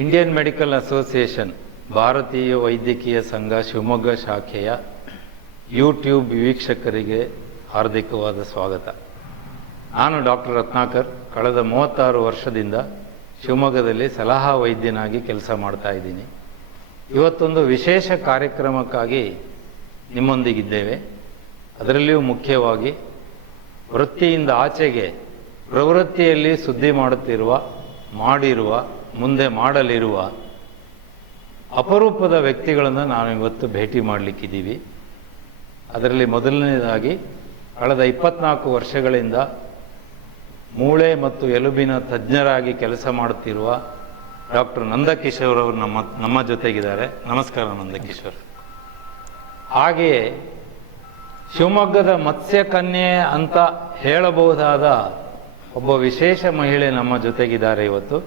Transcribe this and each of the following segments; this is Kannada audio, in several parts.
ಇಂಡಿಯನ್ ಮೆಡಿಕಲ್ ಅಸೋಸಿಯೇಷನ್ ಭಾರತೀಯ ವೈದ್ಯಕೀಯ ಸಂಘ ಶಿವಮೊಗ್ಗ ಶಾಖೆಯ ಯೂಟ್ಯೂಬ್ ವೀಕ್ಷಕರಿಗೆ ಹಾರ್ದಿಕವಾದ ಸ್ವಾಗತ. ನಾನು ಡಾಕ್ಟರ್ ರತ್ನಾಕರ್. ಕಳೆದ 36 ವರ್ಷದಿಂದ ಶಿವಮೊಗ್ಗದಲ್ಲಿ ಸಲಹಾ ವೈದ್ಯನಾಗಿ ಕೆಲಸ ಮಾಡ್ತಾ ಇದ್ದೀನಿ. ಇವತ್ತೊಂದು ವಿಶೇಷ ಕಾರ್ಯಕ್ರಮಕ್ಕಾಗಿ ನಿಮ್ಮೊಂದಿಗಿದ್ದೇವೆ. ಅದರಲ್ಲಿಯೂ ಮುಖ್ಯವಾಗಿ ವೃತ್ತಿಯಿಂದ ಆಚೆಗೆ ಪ್ರವೃತ್ತಿಯಲ್ಲಿ ಸುದ್ದಿ ಮಾಡಿರುವ ಮುಂದೆ ಮಾಡಲಿರುವ ಅಪರೂಪದ ವ್ಯಕ್ತಿಗಳನ್ನು ನಾವು ಇವತ್ತು ಭೇಟಿ ಮಾಡಲಿಕ್ಕಿದ್ದೀವಿ. ಅದರಲ್ಲಿ ಮೊದಲನೇದಾಗಿ ಕಳೆದ 24 ವರ್ಷಗಳಿಂದ ಮೂಳೆ ಮತ್ತು ಎಲುಬಿನ ತಜ್ಞರಾಗಿ ಕೆಲಸ ಮಾಡುತ್ತಿರುವ ಡಾಕ್ಟರ್ ನಂದಕಿಶೋರ್ ಅವರು ನಮ್ಮ ಜೊತೆಗಿದ್ದಾರೆ. ನಮಸ್ಕಾರ ನಂದಕಿಶೋರ್. ಹಾಗೆಯೇ ಶಿವಮೊಗ್ಗದ ಮತ್ಸ್ಯಕನ್ಯೆ ಅಂತ ಹೇಳಬಹುದಾದ ಒಬ್ಬ ವಿಶೇಷ ಮಹಿಳೆ ನಮ್ಮ ಜೊತೆಗಿದ್ದಾರೆ. ಇವತ್ತು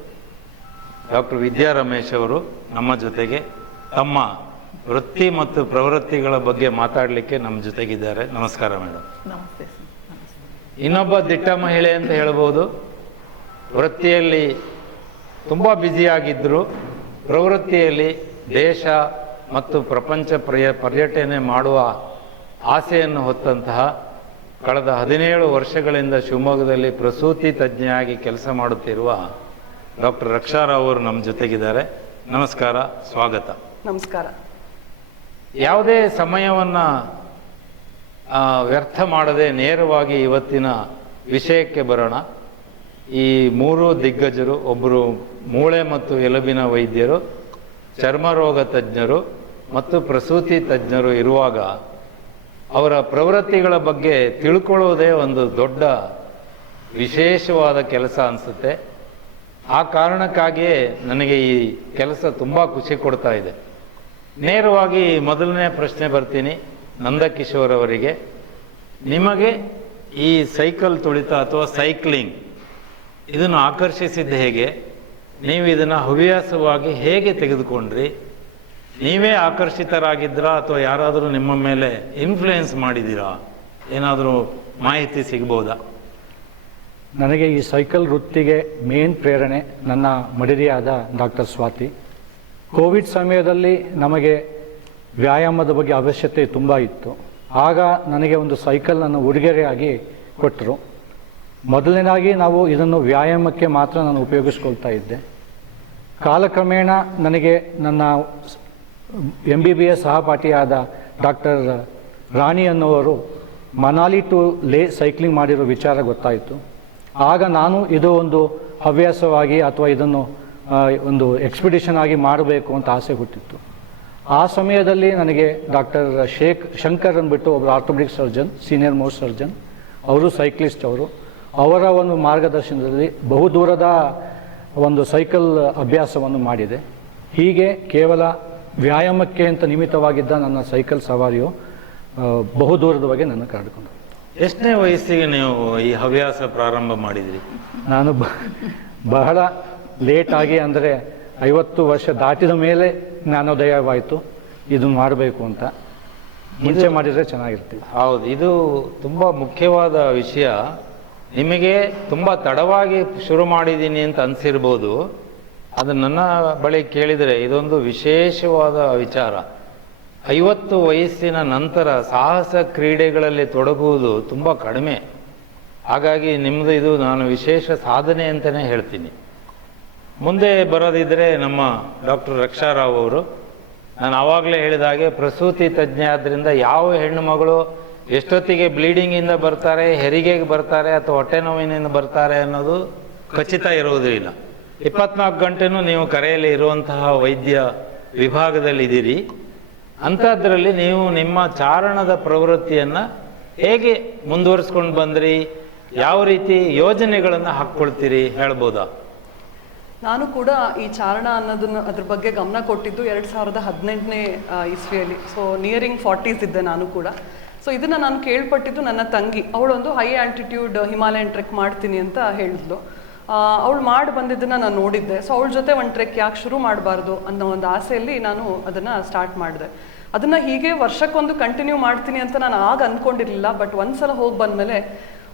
ಡಾಕ್ಟರ್ ವಿದ್ಯಾ ರಮೇಶ್ ಅವರು ನಮ್ಮ ಜೊತೆಗೆ ತಮ್ಮ ವೃತ್ತಿ ಮತ್ತು ಪ್ರವೃತ್ತಿಗಳ ಬಗ್ಗೆ ಮಾತಾಡಲಿಕ್ಕೆ ನಮ್ಮ ಜೊತೆಗಿದ್ದಾರೆ. ನಮಸ್ಕಾರ ಮೇಡಮ್. ನಮಸ್ತೆ. ಇನ್ನೊಬ್ಬ ದಿಟ್ಟ ಮಹಿಳೆ ಅಂತ ಹೇಳ್ಬೋದು. ವೃತ್ತಿಯಲ್ಲಿ ತುಂಬ ಬ್ಯುಸಿಯಾಗಿದ್ದರು, ಪ್ರವೃತ್ತಿಯಲ್ಲಿ ದೇಶ ಮತ್ತು ಪ್ರಪಂಚ ಪರ್ಯಟನೆ ಮಾಡುವ ಆಸೆಯನ್ನು ಹೊತ್ತಂತಹ ಕಳೆದ 17 ವರ್ಷಗಳಿಂದ ಶಿವಮೊಗ್ಗದಲ್ಲಿ ಪ್ರಸೂತಿ ತಜ್ಞೆಯಾಗಿ ಕೆಲಸ ಮಾಡುತ್ತಿರುವ ಡಾಕ್ಟರ್ ರಕ್ಷಾರಾವ್ ಅವರು ನಮ್ಮ ಜೊತೆಗಿದ್ದಾರೆ. ನಮಸ್ಕಾರ, ಸ್ವಾಗತ. ನಮಸ್ಕಾರ. ಯಾವುದೇ ಸಮಯವನ್ನು ವ್ಯರ್ಥ ಮಾಡದೆ ನೇರವಾಗಿ ಇವತ್ತಿನ ವಿಷಯಕ್ಕೆ ಬರೋಣ. ಈ 3 ದಿಗ್ಗಜರು, ಒಬ್ಬರು ಮೂಳೆ ಮತ್ತು ಎಲುಬಿನ ವೈದ್ಯರು, ಚರ್ಮರೋಗ ತಜ್ಞರು ಮತ್ತು ಪ್ರಸೂತಿ ತಜ್ಞರು ಇರುವಾಗ ಅವರ ಪ್ರವೃತ್ತಿಗಳ ಬಗ್ಗೆ ತಿಳ್ಕೊಳ್ಳೋದೇ ಒಂದು ದೊಡ್ಡ ವಿಶೇಷವಾದ ಕೆಲಸ ಅನಿಸುತ್ತೆ. ಆ ಕಾರಣಕ್ಕಾಗಿಯೇ ನನಗೆ ಈ ಕೆಲಸ ತುಂಬ ಖುಷಿ ಕೊಡ್ತಾ ಇದೆ. ನೇರವಾಗಿ ಮೊದಲನೇ ಪ್ರಶ್ನೆ ಬರ್ತೀನಿ ನಂದಕಿಶೋರ್ ಅವರಿಗೆ. ನಿಮಗೆ ಈ ಸೈಕಲ್ ತುಳಿತ ಅಥವಾ ಸೈಕ್ಲಿಂಗ್ ಇದನ್ನು ಆಕರ್ಷಿಸಿದ್ದು ಹೇಗೆ? ನೀವು ಇದನ್ನು ಹವ್ಯಾಸವಾಗಿ ಹೇಗೆ ತೆಗೆದುಕೊಂಡ್ರಿ? ನೀವೇ ಆಕರ್ಷಿತರಾಗಿದ್ದೀರಾ ಅಥವಾ ಯಾರಾದರೂ ನಿಮ್ಮ ಮೇಲೆ ಇನ್ಫ್ಲೂಯೆನ್ಸ್ ಮಾಡಿದ್ದೀರಾ? ಏನಾದರೂ ಮಾಹಿತಿ ಸಿಗ್ಬೋದಾ? ನನಗೆ ಈ ಸೈಕಲ್ ವೃತ್ತಿಗೆ ಮೇನ್ ಪ್ರೇರಣೆ ನನ್ನ ಮಡಿದಿಯಾದ ಡಾಕ್ಟರ್ ಸ್ವಾತಿ. ಕೋವಿಡ್ ಸಮಯದಲ್ಲಿ ನಮಗೆ ವ್ಯಾಯಾಮದ ಬಗ್ಗೆ ಅವಶ್ಯಕತೆ ತುಂಬ ಇತ್ತು. ಆಗ ನನಗೆ ಒಂದು ಸೈಕಲನ್ನು ಉಡುಗೊರೆಯಾಗಿ ಕೊಟ್ಟರು. ಮೊದಲನೇದಾಗಿ ನಾವು ಇದನ್ನು ವ್ಯಾಯಾಮಕ್ಕೆ ಮಾತ್ರ ನಾನು ಉಪಯೋಗಿಸ್ಕೊಳ್ತಾ ಇದ್ದೆ. ಕಾಲಕ್ರಮೇಣ ನನಗೆ ನನ್ನ MBBS ಸಹಪಾಠಿಯಾದ ಡಾಕ್ಟರ್ ರಾಣಿ ಅನ್ನುವರು ಮನಾಲಿ ಟು ಲೇ ಸೈಕ್ಲಿಂಗ್ ಮಾಡಿರೋ ವಿಚಾರ ಗೊತ್ತಾಯಿತು. ಆಗ ನಾನು ಇದು ಒಂದು ಹವ್ಯಾಸವಾಗಿ ಅಥವಾ ಇದನ್ನು ಒಂದು ಎಕ್ಸ್ಪಿಡಿಷನ್ ಆಗಿ ಮಾಡಬೇಕು ಅಂತ ಆಸೆ ಹುಟ್ಟಿತ್ತು. ಆ ಸಮಯದಲ್ಲಿ ನನಗೆ ಡಾಕ್ಟರ್ ಶಂಕರ್ ಅಂದ್ಬಿಟ್ಟು ಒಬ್ಬರು orthopaedic surgeon, senior most surgeon, ಅವರು ಸೈಕ್ಲಿಸ್ಟ್. ಅವರ ಒಂದು ಮಾರ್ಗದರ್ಶನದಲ್ಲಿ ಬಹುದೂರದ ಒಂದು ಸೈಕಲ್ ಅಭ್ಯಾಸವನ್ನು ಮಾಡಿದೆ. ಹೀಗೆ ಕೇವಲ ವ್ಯಾಯಾಮಕ್ಕೆ ಅಂತ ನಿಮಿತ್ತವಾಗಿದ್ದ ನನ್ನ ಸೈಕಲ್ ಸವಾರಿಯು ಬಹುದೂರದವರೆಗೆ ನನ್ನ ಕರೆದುಕೊಂಡು. ಎಷ್ಟನೇ ವಯಸ್ಸಿಗೆ ನೀವು ಈ ಹವ್ಯಾಸ ಪ್ರಾರಂಭ ಮಾಡಿದ್ರಿ? ನಾನು ಬಹಳ ಲೇಟಾಗಿ, ಅಂದರೆ 50 ವರ್ಷ ದಾಟಿದ ಮೇಲೆ ಜ್ಞಾನೋದಯವಾಯಿತು ಇದನ್ನು ಮಾಡಬೇಕು ಅಂತ. ಮುಂಚೆ ಮಾಡಿದರೆ ಚೆನ್ನಾಗಿರ್ತೀವಿ. ಹೌದು, ಇದು ತುಂಬ ಮುಖ್ಯವಾದ ವಿಷಯ. ನಿಮಗೆ ತುಂಬ ತಡವಾಗಿ ಶುರು ಮಾಡಿದ್ದೀನಿ ಅಂತ ಅನಿಸಿರ್ಬೋದು. ಅದು ನನ್ನ ಬಳಿ ಕೇಳಿದರೆ ಇದೊಂದು ವಿಶೇಷವಾದ ವಿಚಾರ. 50 ವಯಸ್ಸಿನ ನಂತರ ಸಾಹಸ ಕ್ರೀಡೆಗಳಲ್ಲಿ ತೊಡಗುವುದು ತುಂಬ ಕಡಿಮೆ. ಹಾಗಾಗಿ ನಿಮ್ಮದು ಇದು ನಾನು ವಿಶೇಷ ಸಾಧನೆ ಅಂತಲೇ ಹೇಳ್ತೀನಿ. ಮುಂದೆ ಬರೋದಿದ್ದರೆ ನಮ್ಮ ಡಾಕ್ಟರ್ ರಕ್ಷಾರಾವ್ ಅವರು, ನಾನು ಆವಾಗಲೇ ಹೇಳಿದ ಹಾಗೆ ಪ್ರಸೂತಿ ತಜ್ಞೆ ಆದ್ದರಿಂದ ಯಾವ ಹೆಣ್ಣು ಮಗಳು ಎಷ್ಟೊತ್ತಿಗೆ ಬ್ಲೀಡಿಂಗಿಂದ ಬರ್ತಾರೆ, ಹೆರಿಗೆಗೆ ಬರ್ತಾರೆ ಅಥವಾ ಹೊಟ್ಟೆ ನೋವಿನಿಂದ ಬರ್ತಾರೆ ಅನ್ನೋದು ಖಚಿತ ಇರುವುದಿಲ್ಲ. 24 ಗಂಟೆನೂ ನೀವು ಕರೆಯಲ್ಲಿ ಇರುವಂತಹ ವೈದ್ಯ ವಿಭಾಗದಲ್ಲಿದ್ದೀರಿ. ಅಂಥದ್ರಲ್ಲಿ ನೀವು ನಿಮ್ಮ ಚಾರಣದ ಪ್ರವೃತ್ತಿಯನ್ನು ಹೇಗೆ ಮುಂದುವರಿಸ್ಕೊಂಡು ಬಂದ್ರಿ? ಯಾವ ರೀತಿ ಯೋಜನೆಗಳನ್ನು ಹಾಕ್ಕೊಳ್ತೀರಿ ಹೇಳ್ಬೋದಾ? ನಾನು ಕೂಡ ಈ ಚಾರಣ ಅನ್ನೋದನ್ನ ಅದ್ರ ಬಗ್ಗೆ ಗಮನ ಕೊಟ್ಟಿದ್ದು 2018ನೇ ಇಸ್ವಿಯಲ್ಲಿ. ಸೊ ನಿಯರಿಂಗ್ 40s ಇದ್ದೆ ನಾನು ಕೂಡ. ಸೊ ಇದನ್ನು ನಾನು ಕೇಳ್ಪಟ್ಟಿದ್ದು ನನ್ನ ತಂಗಿ. ಅವಳೊಂದು ಹೈ ಆಲ್ಟಿಟ್ಯೂಡ್ ಹಿಮಾಲಯನ್ ಟ್ರೆಕ್ ಮಾಡ್ತೀನಿ ಅಂತ ಹೇಳಿದ್ಲು. ಅವಳು ಮಾಡಿ ಬಂದಿದ್ದನ್ನು ನಾನು ನೋಡಿದ್ದೆ. ಸೊ ಅವಳ ಜೊತೆ ಒಂದು ಟ್ರೆಕ್ ಯಾಕೆ ಶುರು ಮಾಡಬಾರ್ದು ಅನ್ನೋ ಒಂದು ಆಸೆಯಲ್ಲಿ ನಾನು ಅದನ್ನು ಸ್ಟಾರ್ಟ್ ಮಾಡಿದೆ. ಅದನ್ನು ಹೀಗೆ ವರ್ಷಕ್ಕೊಂದು ಕಂಟಿನ್ಯೂ ಮಾಡ್ತೀನಿ ಅಂತ ನಾನು ಆಗ ಅಂದ್ಕೊಂಡಿರಲಿಲ್ಲ. ಬಟ್ ಒಂದ್ಸಲ ಹೋಗಿ ಬಂದಮೇಲೆ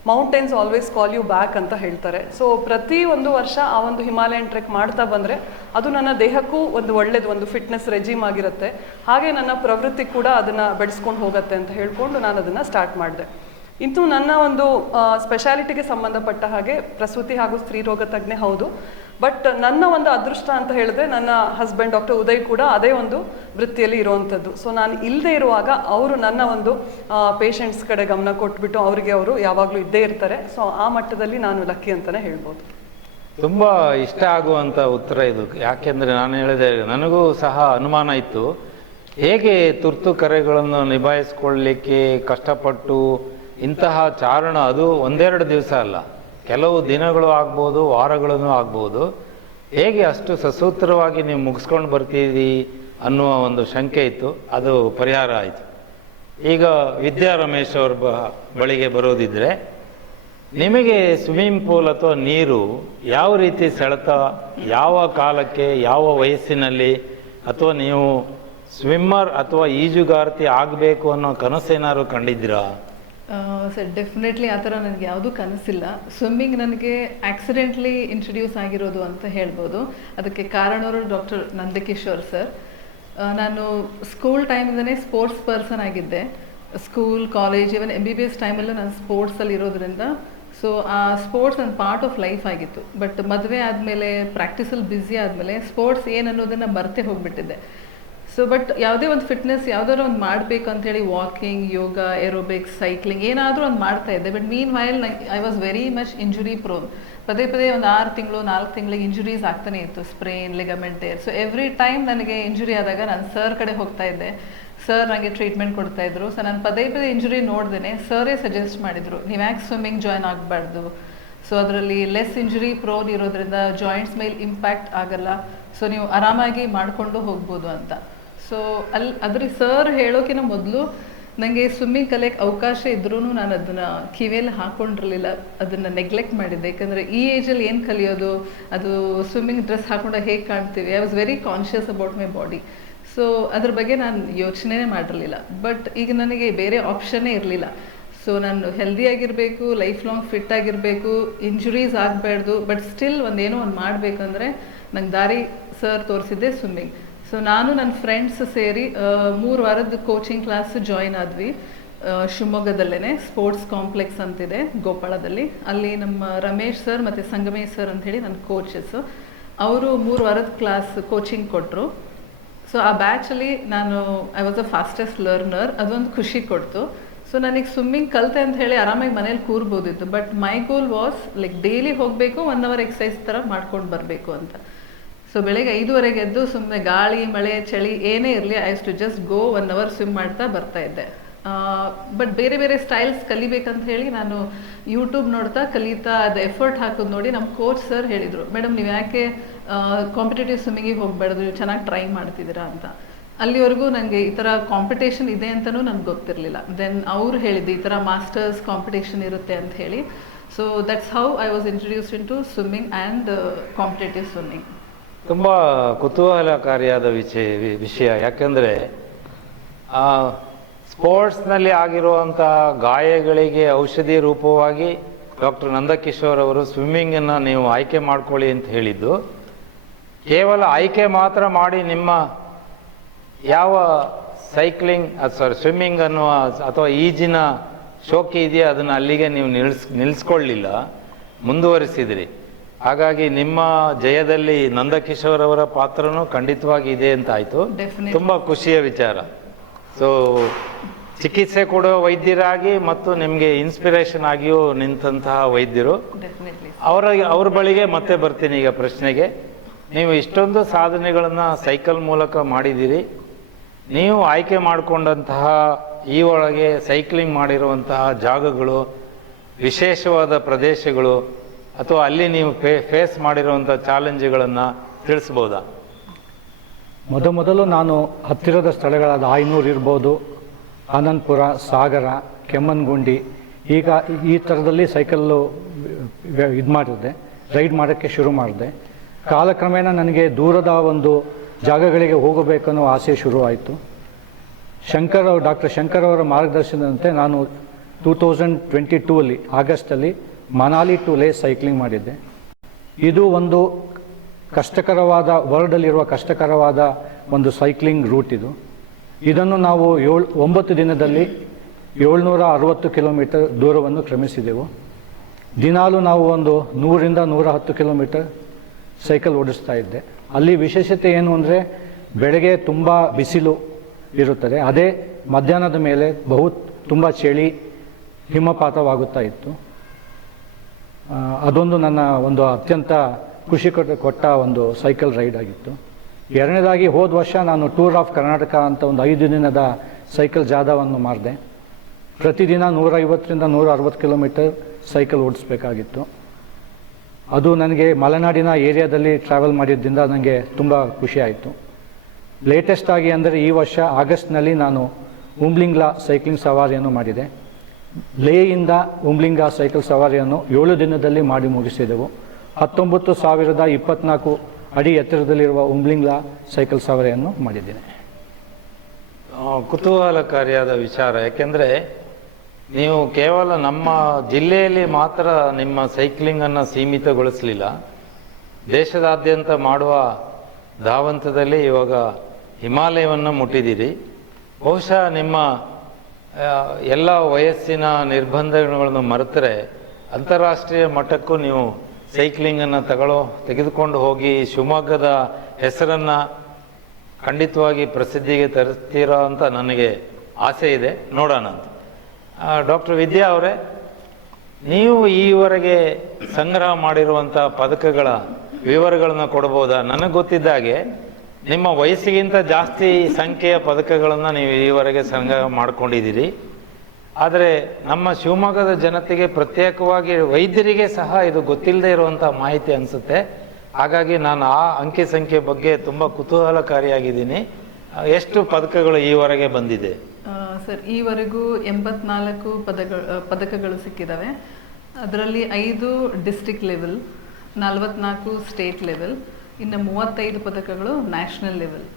mountains always call you back ಅಂತ ಹೇಳ್ತಾರೆ. ಸೊ ಪ್ರತಿ ಒಂದು ವರ್ಷ ಆ ಒಂದು ಹಿಮಾಲಯನ್ ಟ್ರೆಕ್ ಮಾಡ್ತಾ ಬಂದರೆ ಅದು ನನ್ನ ದೇಹಕ್ಕೂ ಒಂದು ಒಳ್ಳೇದು, ಒಂದು ಫಿಟ್ನೆಸ್ ರೆಜಿಮ್ ಆಗಿರುತ್ತೆ, ಹಾಗೆ ನನ್ನ ಪ್ರವೃತ್ತಿ ಕೂಡ ಅದನ್ನು ಬೆಳೆಸ್ಕೊಂಡು ಹೋಗುತ್ತೆ ಅಂತ ಹೇಳ್ಕೊಂಡು ನಾನು ಅದನ್ನು ಸ್ಟಾರ್ಟ್ ಮಾಡಿದೆ. ಇನ್ನು ನನ್ನ ಒಂದು ಸ್ಪೆಷಾಲಿಟಿಗೆ ಸಂಬಂಧಪಟ್ಟ ಹಾಗೆ ಪ್ರಸೂತಿ ಹಾಗೂ ಸ್ತ್ರೀರೋಗ ತಜ್ಞೆ ಹೌದು, ಬಟ್ ನನ್ನ ಒಂದು ಅದೃಷ್ಟ ಅಂತ ಹೇಳಿದ್ರೆ ನನ್ನ ಹಸ್ಬೆಂಡ್ ಡಾಕ್ಟರ್ ಉದಯ್ ಕೂಡ ಅದೇ ಒಂದು ವೃತ್ತಿಯಲ್ಲಿ ಇರುವಂಥದ್ದು. ಸೊ ನಾನು ಇಲ್ಲದೆ ಇರುವಾಗ ಅವರು ನನ್ನ ಒಂದು ಪೇಷಂಟ್ಸ್ ಕಡೆ ಗಮನ ಕೊಟ್ಬಿಟ್ಟು ಅವರಿಗೆ ಅವರು ಯಾವಾಗಲೂ ಇದ್ದೇ ಇರ್ತಾರೆ. ಸೊ ಆ ಮಟ್ಟದಲ್ಲಿ ನಾನು ಲಕ್ಕಿ ಅಂತಲೇ ಹೇಳ್ಬೋದು. ತುಂಬ ಇಷ್ಟ ಆಗುವಂಥ ಉತ್ತರ ಇದು. ಯಾಕೆಂದರೆ ನಾನು ಹೇಳಿದೆ, ನನಗೂ ಸಹ ಅನುಮಾನ ಇತ್ತು, ಹೇಗೆ ತುರ್ತು ಕರೆಗಳನ್ನು ನಿಭಾಯಿಸ್ಕೊಳ್ಳಲಿಕ್ಕೆ ಕಷ್ಟಪಟ್ಟು ಇಂತಹ ಚಾರಣ, ಅದು ಒಂದೆರಡು ದಿವಸ ಅಲ್ಲ, ಕೆಲವು ದಿನಗಳು ಆಗ್ಬೋದು, ವಾರಗಳೂ ಆಗ್ಬೋದು, ಹೇಗೆ ಅಷ್ಟು ಸಸೂತ್ರವಾಗಿ ನೀವು ಮುಗಿಸ್ಕೊಂಡು ಬರ್ತೀರಿ ಅನ್ನುವ ಒಂದು ಶಂಕೆ ಇತ್ತು. ಅದು ಪರಿಹಾರ ಆಯಿತು. ಈಗ ವಿದ್ಯಾ ರಮೇಶ್ ಅವ್ರ ಬಳಿಗೆ ಬರೋದಿದ್ರೆ, ನಿಮಗೆ ಸ್ವಿಮ್ಮಿಂಗ್ ಪೂಲ್ ಅಥವಾ ನೀರು ಯಾವ ರೀತಿ ಸೆಳೆತ, ಯಾವ ಕಾಲಕ್ಕೆ, ಯಾವ ವಯಸ್ಸಿನಲ್ಲಿ, ಅಥವಾ ನೀವು ಸ್ವಿಮ್ಮರ್ ಅಥವಾ ಈಜುಗಾರ್ತಿ ಆಗಬೇಕು ಅನ್ನೋ ಕನಸೇನಾದ್ರು ಕಂಡಿದ್ದೀರಾ? ಸರ್ ಡೆಫಿನೆಟ್ಲಿ ಆ ಥರ ನನಗೆ ಯಾವುದೂ ಕನಸಿಲ್ಲ. ಸ್ವಿಮ್ಮಿಂಗ್ ನನಗೆ ಆಕ್ಸಿಡೆಂಟ್ಲಿ ಇಂಟ್ರಡ್ಯೂಸ್ ಆಗಿರೋದು ಅಂತ ಹೇಳ್ಬೋದು. ಅದಕ್ಕೆ ಕಾರಣವರು ಡಾಕ್ಟರ್ ನಂದಕಿಶೋರ್ ಸರ್. ನಾನು ಸ್ಕೂಲ್ ಟೈಮಿಂದನೇ ಸ್ಪೋರ್ಟ್ಸ್ ಪರ್ಸನ್ ಆಗಿದ್ದೆ. ಸ್ಕೂಲ್, ಕಾಲೇಜ್, ಇವನ್ MBBS ಟೈಮಲ್ಲೂ ನಾನು ಸ್ಪೋರ್ಟ್ಸಲ್ಲಿ ಇರೋದ್ರಿಂದ ಸೊ ಆ ಸ್ಪೋರ್ಟ್ಸ್ ನನ್ನ ಪಾರ್ಟ್ ಆಫ್ ಲೈಫ್ ಆಗಿತ್ತು. ಬಟ್ ಮದುವೆ ಆದಮೇಲೆ, ಪ್ರಾಕ್ಟೀಸಲ್ಲಿ ಬ್ಯುಸಿ ಆದಮೇಲೆ ಸ್ಪೋರ್ಟ್ಸ್ ಏನು ಅನ್ನೋದನ್ನು ಮರೆತೇ ಹೋಗಿಬಿಟ್ಟಿದ್ದೆ. ಸೊ ಬಟ್ ಯಾವುದೇ ಒಂದು ಫಿಟ್ನೆಸ್ ಯಾವುದಾದ್ರು ಒಂದು ಮಾಡಬೇಕು ಅಂತೇಳಿ ವಾಕಿಂಗ್, ಯೋಗ, ಏರೋಬಿಕ್ಸ್, ಸೈಕ್ಲಿಂಗ್ ಏನಾದರೂ ಒಂದು ಮಾಡ್ತಾ ಇದ್ದೆ. But mean while I was very much injury prone. ಪದೇ ಪದೇ ಒಂದು 6 ತಿಂಗಳು 4 ತಿಂಗಳಿಗೆ ಇಂಜುರೀಸ್ ಆಗ್ತಾನೆ ಇತ್ತು, sprain, ligament tear. So every time ನನಗೆ ಇಂಜುರಿ ಆದಾಗ ನಾನು ಸರ್ ಕಡೆ ಹೋಗ್ತಾ ಇದ್ದೆ. ಸರ್ ನನಗೆ ಟ್ರೀಟ್ಮೆಂಟ್ ಕೊಡ್ತಾ ಇದ್ರು. ಸೊ ನಾನು ಪದೇ ಪದೇ ಇಂಜುರಿ ನೋಡ್ದೇನೆ ಸರೇ ಸಜೆಸ್ಟ್ ಮಾಡಿದರು, ನೀವು ಯಾಕೆ ಸ್ವಿಮ್ಮಿಂಗ್ ಜಾಯ್ನ್ ಆಗಬಾರ್ದು, ಸೊ ಅದರಲ್ಲಿ ಲೆಸ್ ಇಂಜುರಿ ಪ್ರೋನ್ ಇರೋದ್ರಿಂದ ಜಾಯಿಂಟ್ಸ್ ಮೇಲೆ ಇಂಪ್ಯಾಕ್ಟ್ ಆಗಲ್ಲ, ಸೊ ನೀವು ಆರಾಮಾಗಿ ಮಾಡಿಕೊಂಡು ಹೋಗ್ಬೋದು ಅಂತ. ಸೊ ಅದ್ರ ಸರ್ ಹೇಳೋಕ್ಕಿಂತ ಮೊದಲು ನನಗೆ ಸ್ವಿಮ್ಮಿಂಗ್ ಕಲಿಯೋಕ್ಕೆ ಅವಕಾಶ ಇದ್ರೂ ನಾನು ಅದನ್ನು ಕಿವಿಯಲ್ಲಿ ಹಾಕ್ಕೊಂಡಿರಲಿಲ್ಲ, ಅದನ್ನು ನೆಗ್ಲೆಕ್ಟ್ ಮಾಡಿದ್ದೆ. ಯಾಕಂದರೆ ಈ ಏಜಲ್ಲಿ ಏನು ಕಲಿಯೋದು, ಅದು ಸ್ವಿಮ್ಮಿಂಗ್ ಡ್ರೆಸ್ ಹಾಕೊಂಡಾಗ ಹೇಗೆ ಕಾಣ್ತೀವಿ, I was very conscious about my body. So ಅದ್ರ ಬಗ್ಗೆ ನಾನು ಯೋಚನೆನೇ ಮಾಡಿರಲಿಲ್ಲ. ಬಟ್ ಈಗ ನನಗೆ ಬೇರೆ ಆಪ್ಷನ್ನೇ ಇರಲಿಲ್ಲ. ಸೊ ನಾನು ಹೆಲ್ದಿಯಾಗಿರಬೇಕು, ಲೈಫ್ ಲಾಂಗ್ ಫಿಟ್ ಆಗಿರಬೇಕು, ಇಂಜುರೀಸ್ ಆಗಬಾರ್ದು, ಬಟ್ ಸ್ಟಿಲ್ ಒಂದೇನೋ ಒಂದು ಮಾಡಬೇಕಂದ್ರೆ ನಂಗೆ ದಾರಿ ಸರ್ ತೋರಿಸಿದ್ದೆ ಸ್ವಿಮ್ಮಿಂಗ್. ಸೊ ನಾನು ನನ್ನ ಫ್ರೆಂಡ್ಸ್ ಸೇರಿ 3 ವಾರದ ಕೋಚಿಂಗ್ ಕ್ಲಾಸ್ ಜಾಯಿನ್ ಆದ್ವಿ. ಶಿವಮೊಗ್ಗದಲ್ಲೇ ಸ್ಪೋರ್ಟ್ಸ್ ಕಾಂಪ್ಲೆಕ್ಸ್ ಅಂತಿದೆ ಗೋಪಾಳದಲ್ಲಿ. ಅಲ್ಲಿ ನಮ್ಮ ರಮೇಶ್ ಸರ್ ಮತ್ತು ಸಂಗಮೇಶ್ ಸರ್ ಅಂಥೇಳಿ ನನ್ನ ಕೋಚಸ್ಸು, ಅವರು 3 ವಾರದ ಕ್ಲಾಸ್ ಕೋಚಿಂಗ್ ಕೊಟ್ಟರು. ಸೊ ಆ ಬ್ಯಾಚಲ್ಲಿ I was the fastest learner. ಅದೊಂದು ಖುಷಿ ಕೊಡ್ತು. ಸೊ ನನಗೆ ಸ್ವಿಮ್ಮಿಂಗ್ ಕಲಿತೆ ಅಂತ ಹೇಳಿ ಆರಾಮಾಗಿ ಮನೇಲಿ ಕೂರ್ಬೋದಿತ್ತು. But my goal was like daily ಹೋಗಬೇಕು, 1 ಅವರ್ ಎಕ್ಸಸೈಸ್ ಥರ ಮಾಡ್ಕೊಂಡು ಬರಬೇಕು ಅಂತ. ಸೊ ಬೆಳಗ್ಗೆ 5:30 ಎದ್ದು ಸುಮ್ಮನೆ ಗಾಳಿ, ಮಳೆ, ಚಳಿ ಏನೇ ಇರಲಿ, I used to just go 1 hour swim ಮಾಡ್ತಾ ಬರ್ತಾ ಇದ್ದೆ. ಬಟ್ ಬೇರೆ ಬೇರೆ ಸ್ಟೈಲ್ಸ್ ಕಲಿಬೇಕಂತ ಹೇಳಿ ನಾನು ಯೂಟ್ಯೂಬ್ ನೋಡ್ತಾ ಕಲಿತಾ ಅದು ಎಫರ್ಟ್ ಹಾಕೋದು ನೋಡಿ ನಮ್ಮ ಕೋಚ್ ಸರ್ ಹೇಳಿದರು, ಮೇಡಮ್ ನೀವು ಯಾಕೆ ಕಾಂಪಿಟೇಟಿವ್ ಸ್ವಿಮ್ಮಿಂಗಿಗೆ ಹೋಗಬಾರ್ದು, ನೀವು ಚೆನ್ನಾಗಿ ಟ್ರೈ ಮಾಡ್ತಿದ್ದೀರಾ ಅಂತ. ಅಲ್ಲಿವರೆಗೂ ನನಗೆ ಈ ಥರ ಕಾಂಪಿಟೇಷನ್ ಇದೆ ಅಂತಲೂ ನನಗೆ ಗೊತ್ತಿರಲಿಲ್ಲ. ದೆನ್ ಅವರು ಹೇಳಿದ್ದು ಈ ಥರ ಮಾಸ್ಟರ್ಸ್ ಕಾಂಪಿಟೇಷನ್ ಇರುತ್ತೆ ಅಂತ ಹೇಳಿ. So that's how I was introduced into swimming and competitive swimming. ತುಂಬ ಕುತೂಹಲಕಾರಿಯಾದ ವಿಷಯ. ಯಾಕೆಂದರೆ ಸ್ಪೋರ್ಟ್ಸ್ನಲ್ಲಿ ಆಗಿರುವಂಥ ಗಾಯಗಳಿಗೆ ಔಷಧಿ ರೂಪವಾಗಿ ಡಾಕ್ಟರ್ ನಂದಕಿಶೋರ್ ಅವರು ಸ್ವಿಮ್ಮಿಂಗನ್ನು ನೀವು ಆಯ್ಕೆ ಮಾಡ್ಕೊಳ್ಳಿ ಅಂತ ಹೇಳಿದ್ದು, ಕೇವಲ ಆಯ್ಕೆ ಮಾತ್ರ ಮಾಡಿ ನಿಮ್ಮ ಯಾವ ಸೈಕ್ಲಿಂಗ್ ಸ್ವಿಮ್ಮಿಂಗ್ ಅನ್ನುವ ಅಥವಾ ಈಜಿನ ಶೋಕಿ ಇದೆಯಾ ಅದನ್ನು ಅಲ್ಲಿಗೆ ನೀವು ನಿಲ್ಲಿಸ್ಕೊಳ್ಳಿಲ್ಲ, ಮುಂದುವರಿಸಿದಿರಿ. ಹಾಗಾಗಿ ನಿಮ್ಮ ಜಯದಲ್ಲಿ ನಂದಕಿಶೋರ್ ಅವರ ಪಾತ್ರನೂ ಖಂಡಿತವಾಗಿ ಇದೆ ಅಂತ ಆಯಿತು. ತುಂಬ ಖುಷಿಯ ವಿಚಾರ. ಸೊ ಚಿಕಿತ್ಸೆ ಕೊಡೋ ವೈದ್ಯರಾಗಿ ಮತ್ತು ನಿಮಗೆ ಇನ್ಸ್ಪಿರೇಷನ್ ಆಗಿಯೂ ನಿಂತಹ ವೈದ್ಯರು, ಅವ್ರ ಬಳಿಗೆ ಮತ್ತೆ ಬರ್ತೀನಿ ಈಗ ಪ್ರಶ್ನೆಗೆ. ನೀವು ಇಷ್ಟೊಂದು ಸಾಧನೆಗಳನ್ನು ಸೈಕಲ್ ಮೂಲಕ ಮಾಡಿದ್ದೀರಿ. ನೀವು ಆಯ್ಕೆ ಮಾಡಿಕೊಂಡಂತಹ ಈ ಒಳಗೆ ಸೈಕ್ಲಿಂಗ್ ಮಾಡಿರುವಂತಹ ಜಾಗಗಳು, ವಿಶೇಷವಾದ ಪ್ರದೇಶಗಳು, ಅಥವಾ ಅಲ್ಲಿ ನೀವು ಫೇಸ್ ಮಾಡಿರುವಂಥ ಚಾಲೆಂಜ್ಗಳನ್ನು ತಿಳಿಸ್ಬೋದಾ? ಮೊದಲು ನಾನು ಹತ್ತಿರದ ಸ್ಥಳಗಳಾದ ಆಯ್ನೂರು ಇರ್ಬೋದು, ಆನಂದಪುರ, ಸಾಗರ, ಕೆಮ್ಮನ್ಗುಂಡಿ, ಈಗ ಈ ಥರದಲ್ಲಿ ಸೈಕಲ್ಲು ಇದು ಮಾಡಿದೆ, ರೈಡ್ ಮಾಡೋಕ್ಕೆ ಶುರು ಮಾಡಿದೆ. ಕಾಲಕ್ರಮೇಣ ನನಗೆ ದೂರದ ಒಂದು ಜಾಗಗಳಿಗೆ ಹೋಗಬೇಕನ್ನೋ ಆಸೆ ಶುರುವಾಯಿತು. ಡಾಕ್ಟರ್ ಶಂಕರ್ ಅವರ ಮಾರ್ಗದರ್ಶನದಂತೆ ನಾನು 2022 ಆಗಸ್ಟಲ್ಲಿ ಮನಾಲಿ ಟು ಲೇ ಸೈಕ್ಲಿಂಗ್ ಮಾಡಿದ್ದೆ. ಇದು ಒಂದು ಕಷ್ಟಕರವಾದ, ವರ್ಲ್ಡಲ್ಲಿರುವ ಕಷ್ಟಕರವಾದ ಒಂದು ಸೈಕ್ಲಿಂಗ್ ರೂಟ್ ಇದು. ಇದನ್ನು ನಾವು 9 ದಿನದಲ್ಲಿ 760 ಕಿಲೋಮೀಟರ್ ದೂರವನ್ನು ಕ್ರಮಿಸಿದೆವು. ದಿನಾಲೂ ನಾವು ಒಂದು 100ರಿಂದ 110 ಕಿಲೋಮೀಟರ್ ಸೈಕಲ್ ಓಡಿಸ್ತಾ ಇದ್ದೆ. ಅಲ್ಲಿ ವಿಶೇಷತೆ ಏನು ಅಂದರೆ ಬೆಳಗ್ಗೆ ತುಂಬ ಬಿಸಿಲು ಇರುತ್ತದೆ, ಅದೇ ಮಧ್ಯಾಹ್ನದ ಮೇಲೆ ತುಂಬ ಚಳಿ, ಹಿಮಪಾತವಾಗುತ್ತಾ ಇತ್ತು. ಅದೊಂದು ನನ್ನ ಒಂದು ಅತ್ಯಂತ ಖುಷಿ ಕೊಟ್ಟ ಒಂದು ಸೈಕಲ್ ರೈಡ್ ಆಗಿತ್ತು. ಎರಡನೇದಾಗಿ ಹೋದ ವರ್ಷ ನಾನು ಟೂರ್ ಆಫ್ ಕರ್ನಾಟಕ ಅಂತ ಒಂದು 5 ದಿನದ ಸೈಕಲ್ ಜಾಥಾವನ್ನು ಮಾಡಿದೆ. ಪ್ರತಿದಿನ 150ರಿಂದ 160 ಕಿಲೋಮೀಟರ್ ಸೈಕಲ್ ಓಡಿಸ್ಬೇಕಾಗಿತ್ತು. ಅದು ನನಗೆ ಮಲೆನಾಡಿನ ಏರಿಯಾದಲ್ಲಿ ಟ್ರಾವೆಲ್ ಮಾಡಿದ್ದರಿಂದ ನನಗೆ ತುಂಬ ಖುಷಿ ಆಯಿತು. ಲೇಟೆಸ್ಟ್ ಆಗಿ ಅಂದರೆ ಈ ವರ್ಷ ಆಗಸ್ಟ್ನಲ್ಲಿ ನಾನು ಉಮ್ಲಿಂಗ್ಲಾ ಸೈಕ್ಲಿಂಗ್ ಸವಾರಿಯನ್ನು ಮಾಡಿದೆ. ಲೇಯಿಂದ ಉಮ್ಲಿಂಗ್ಲಾ ಸೈಕಲ್ ಸವಾರಿಯನ್ನು 7 ದಿನದಲ್ಲಿ ಮಾಡಿ ಮುಗಿಸಿದೆವು. 19,024 ಅಡಿ ಎತ್ತರದಲ್ಲಿರುವ ಉಮ್ಲಿಂಗ್ಲಾ ಸೈಕಲ್ ಸವಾರಿಯನ್ನು ಮಾಡಿದ್ದೇನೆ. ಕುತೂಹಲಕಾರಿಯಾದ ವಿಚಾರ. ಯಾಕೆಂದರೆ ನೀವು ಕೇವಲ ನಮ್ಮ ಜಿಲ್ಲೆಯಲ್ಲಿ ಮಾತ್ರ ನಿಮ್ಮ ಸೈಕ್ಲಿಂಗನ್ನು ಸೀಮಿತಗೊಳಿಸಲಿಲ್ಲ, ದೇಶದಾದ್ಯಂತ ಮಾಡುವ ಧಾವಂತದಲ್ಲಿ ಇವಾಗ ಹಿಮಾಲಯವನ್ನು ಮುಟ್ಟಿದ್ದೀರಿ. ಬಹುಶಃ ನಿಮ್ಮ ಎಲ್ಲ ವಯಸ್ಸಿನ ನಿರ್ಬಂಧಗಳನ್ನು ಮರೆತರೆ ಅಂತಾರಾಷ್ಟ್ರೀಯ ಮಟ್ಟಕ್ಕೂ ನೀವು ಸೈಕ್ಲಿಂಗನ್ನು ತೆಗೆದುಕೊಂಡು ಹೋಗಿ ಶಿವಮೊಗ್ಗದ ಹೆಸರನ್ನು ಖಂಡಿತವಾಗಿ ಪ್ರಸಿದ್ಧಿಗೆ ತರಿಸ್ತೀರೋ ಅಂತ ನನಗೆ ಆಸೆ ಇದೆ. ನೋಡೋಣ ಅಂತ. ಡಾಕ್ಟರ್ ವಿದ್ಯಾ ಅವರೇ, ನೀವು ಈವರೆಗೆ ಸಂಗ್ರಹ ಮಾಡಿರುವಂಥ ಪದಕಗಳ ವಿವರಗಳನ್ನು ಕೊಡ್ಬೋದಾ? ನನಗೆ ಗೊತ್ತಿದ್ದಾಗೆ ನಿಮ್ಮ ವಯಸ್ಸಿಗಿಂತ ಜಾಸ್ತಿ ಸಂಖ್ಯೆಯ ಪದಕಗಳನ್ನು ನೀವು ಈವರೆಗೆ ಸಂಗ್ರಹ ಮಾಡ್ಕೊಂಡಿದ್ದೀರಿ. ಆದರೆ ನಮ್ಮ ಶಿವಮೊಗ್ಗದ ಜನತೆಗೆ, ಪ್ರತ್ಯೇಕವಾಗಿ ವೈದ್ಯರಿಗೆ ಸಹ ಇದು ಗೊತ್ತಿಲ್ಲದೆ ಇರುವಂಥ ಮಾಹಿತಿ ಅನಿಸುತ್ತೆ. ಹಾಗಾಗಿ ನಾನು ಆ ಅಂಕಿ ಸಂಖ್ಯೆ ಬಗ್ಗೆ ತುಂಬ ಕುತೂಹಲಕಾರಿಯಾಗಿದ್ದೀನಿ. ಎಷ್ಟು ಪದಕಗಳು ಈವರೆಗೆ ಬಂದಿದೆ? ಸರ್, ಈವರೆಗೂ 84 ಪದಕಗಳು ಸಿಕ್ಕಿದ್ದಾವೆ. ಅದರಲ್ಲಿ 5 ಡಿಸ್ಟ್ರಿಕ್ಟ್ ಲೆವೆಲ್, 44 ಸ್ಟೇಟ್ ಲೆವೆಲ್, ಇನ್ನು 35 ಪದಕಗಳು ನ್ಯಾಷನಲ್ ಲೆವೆಲ್.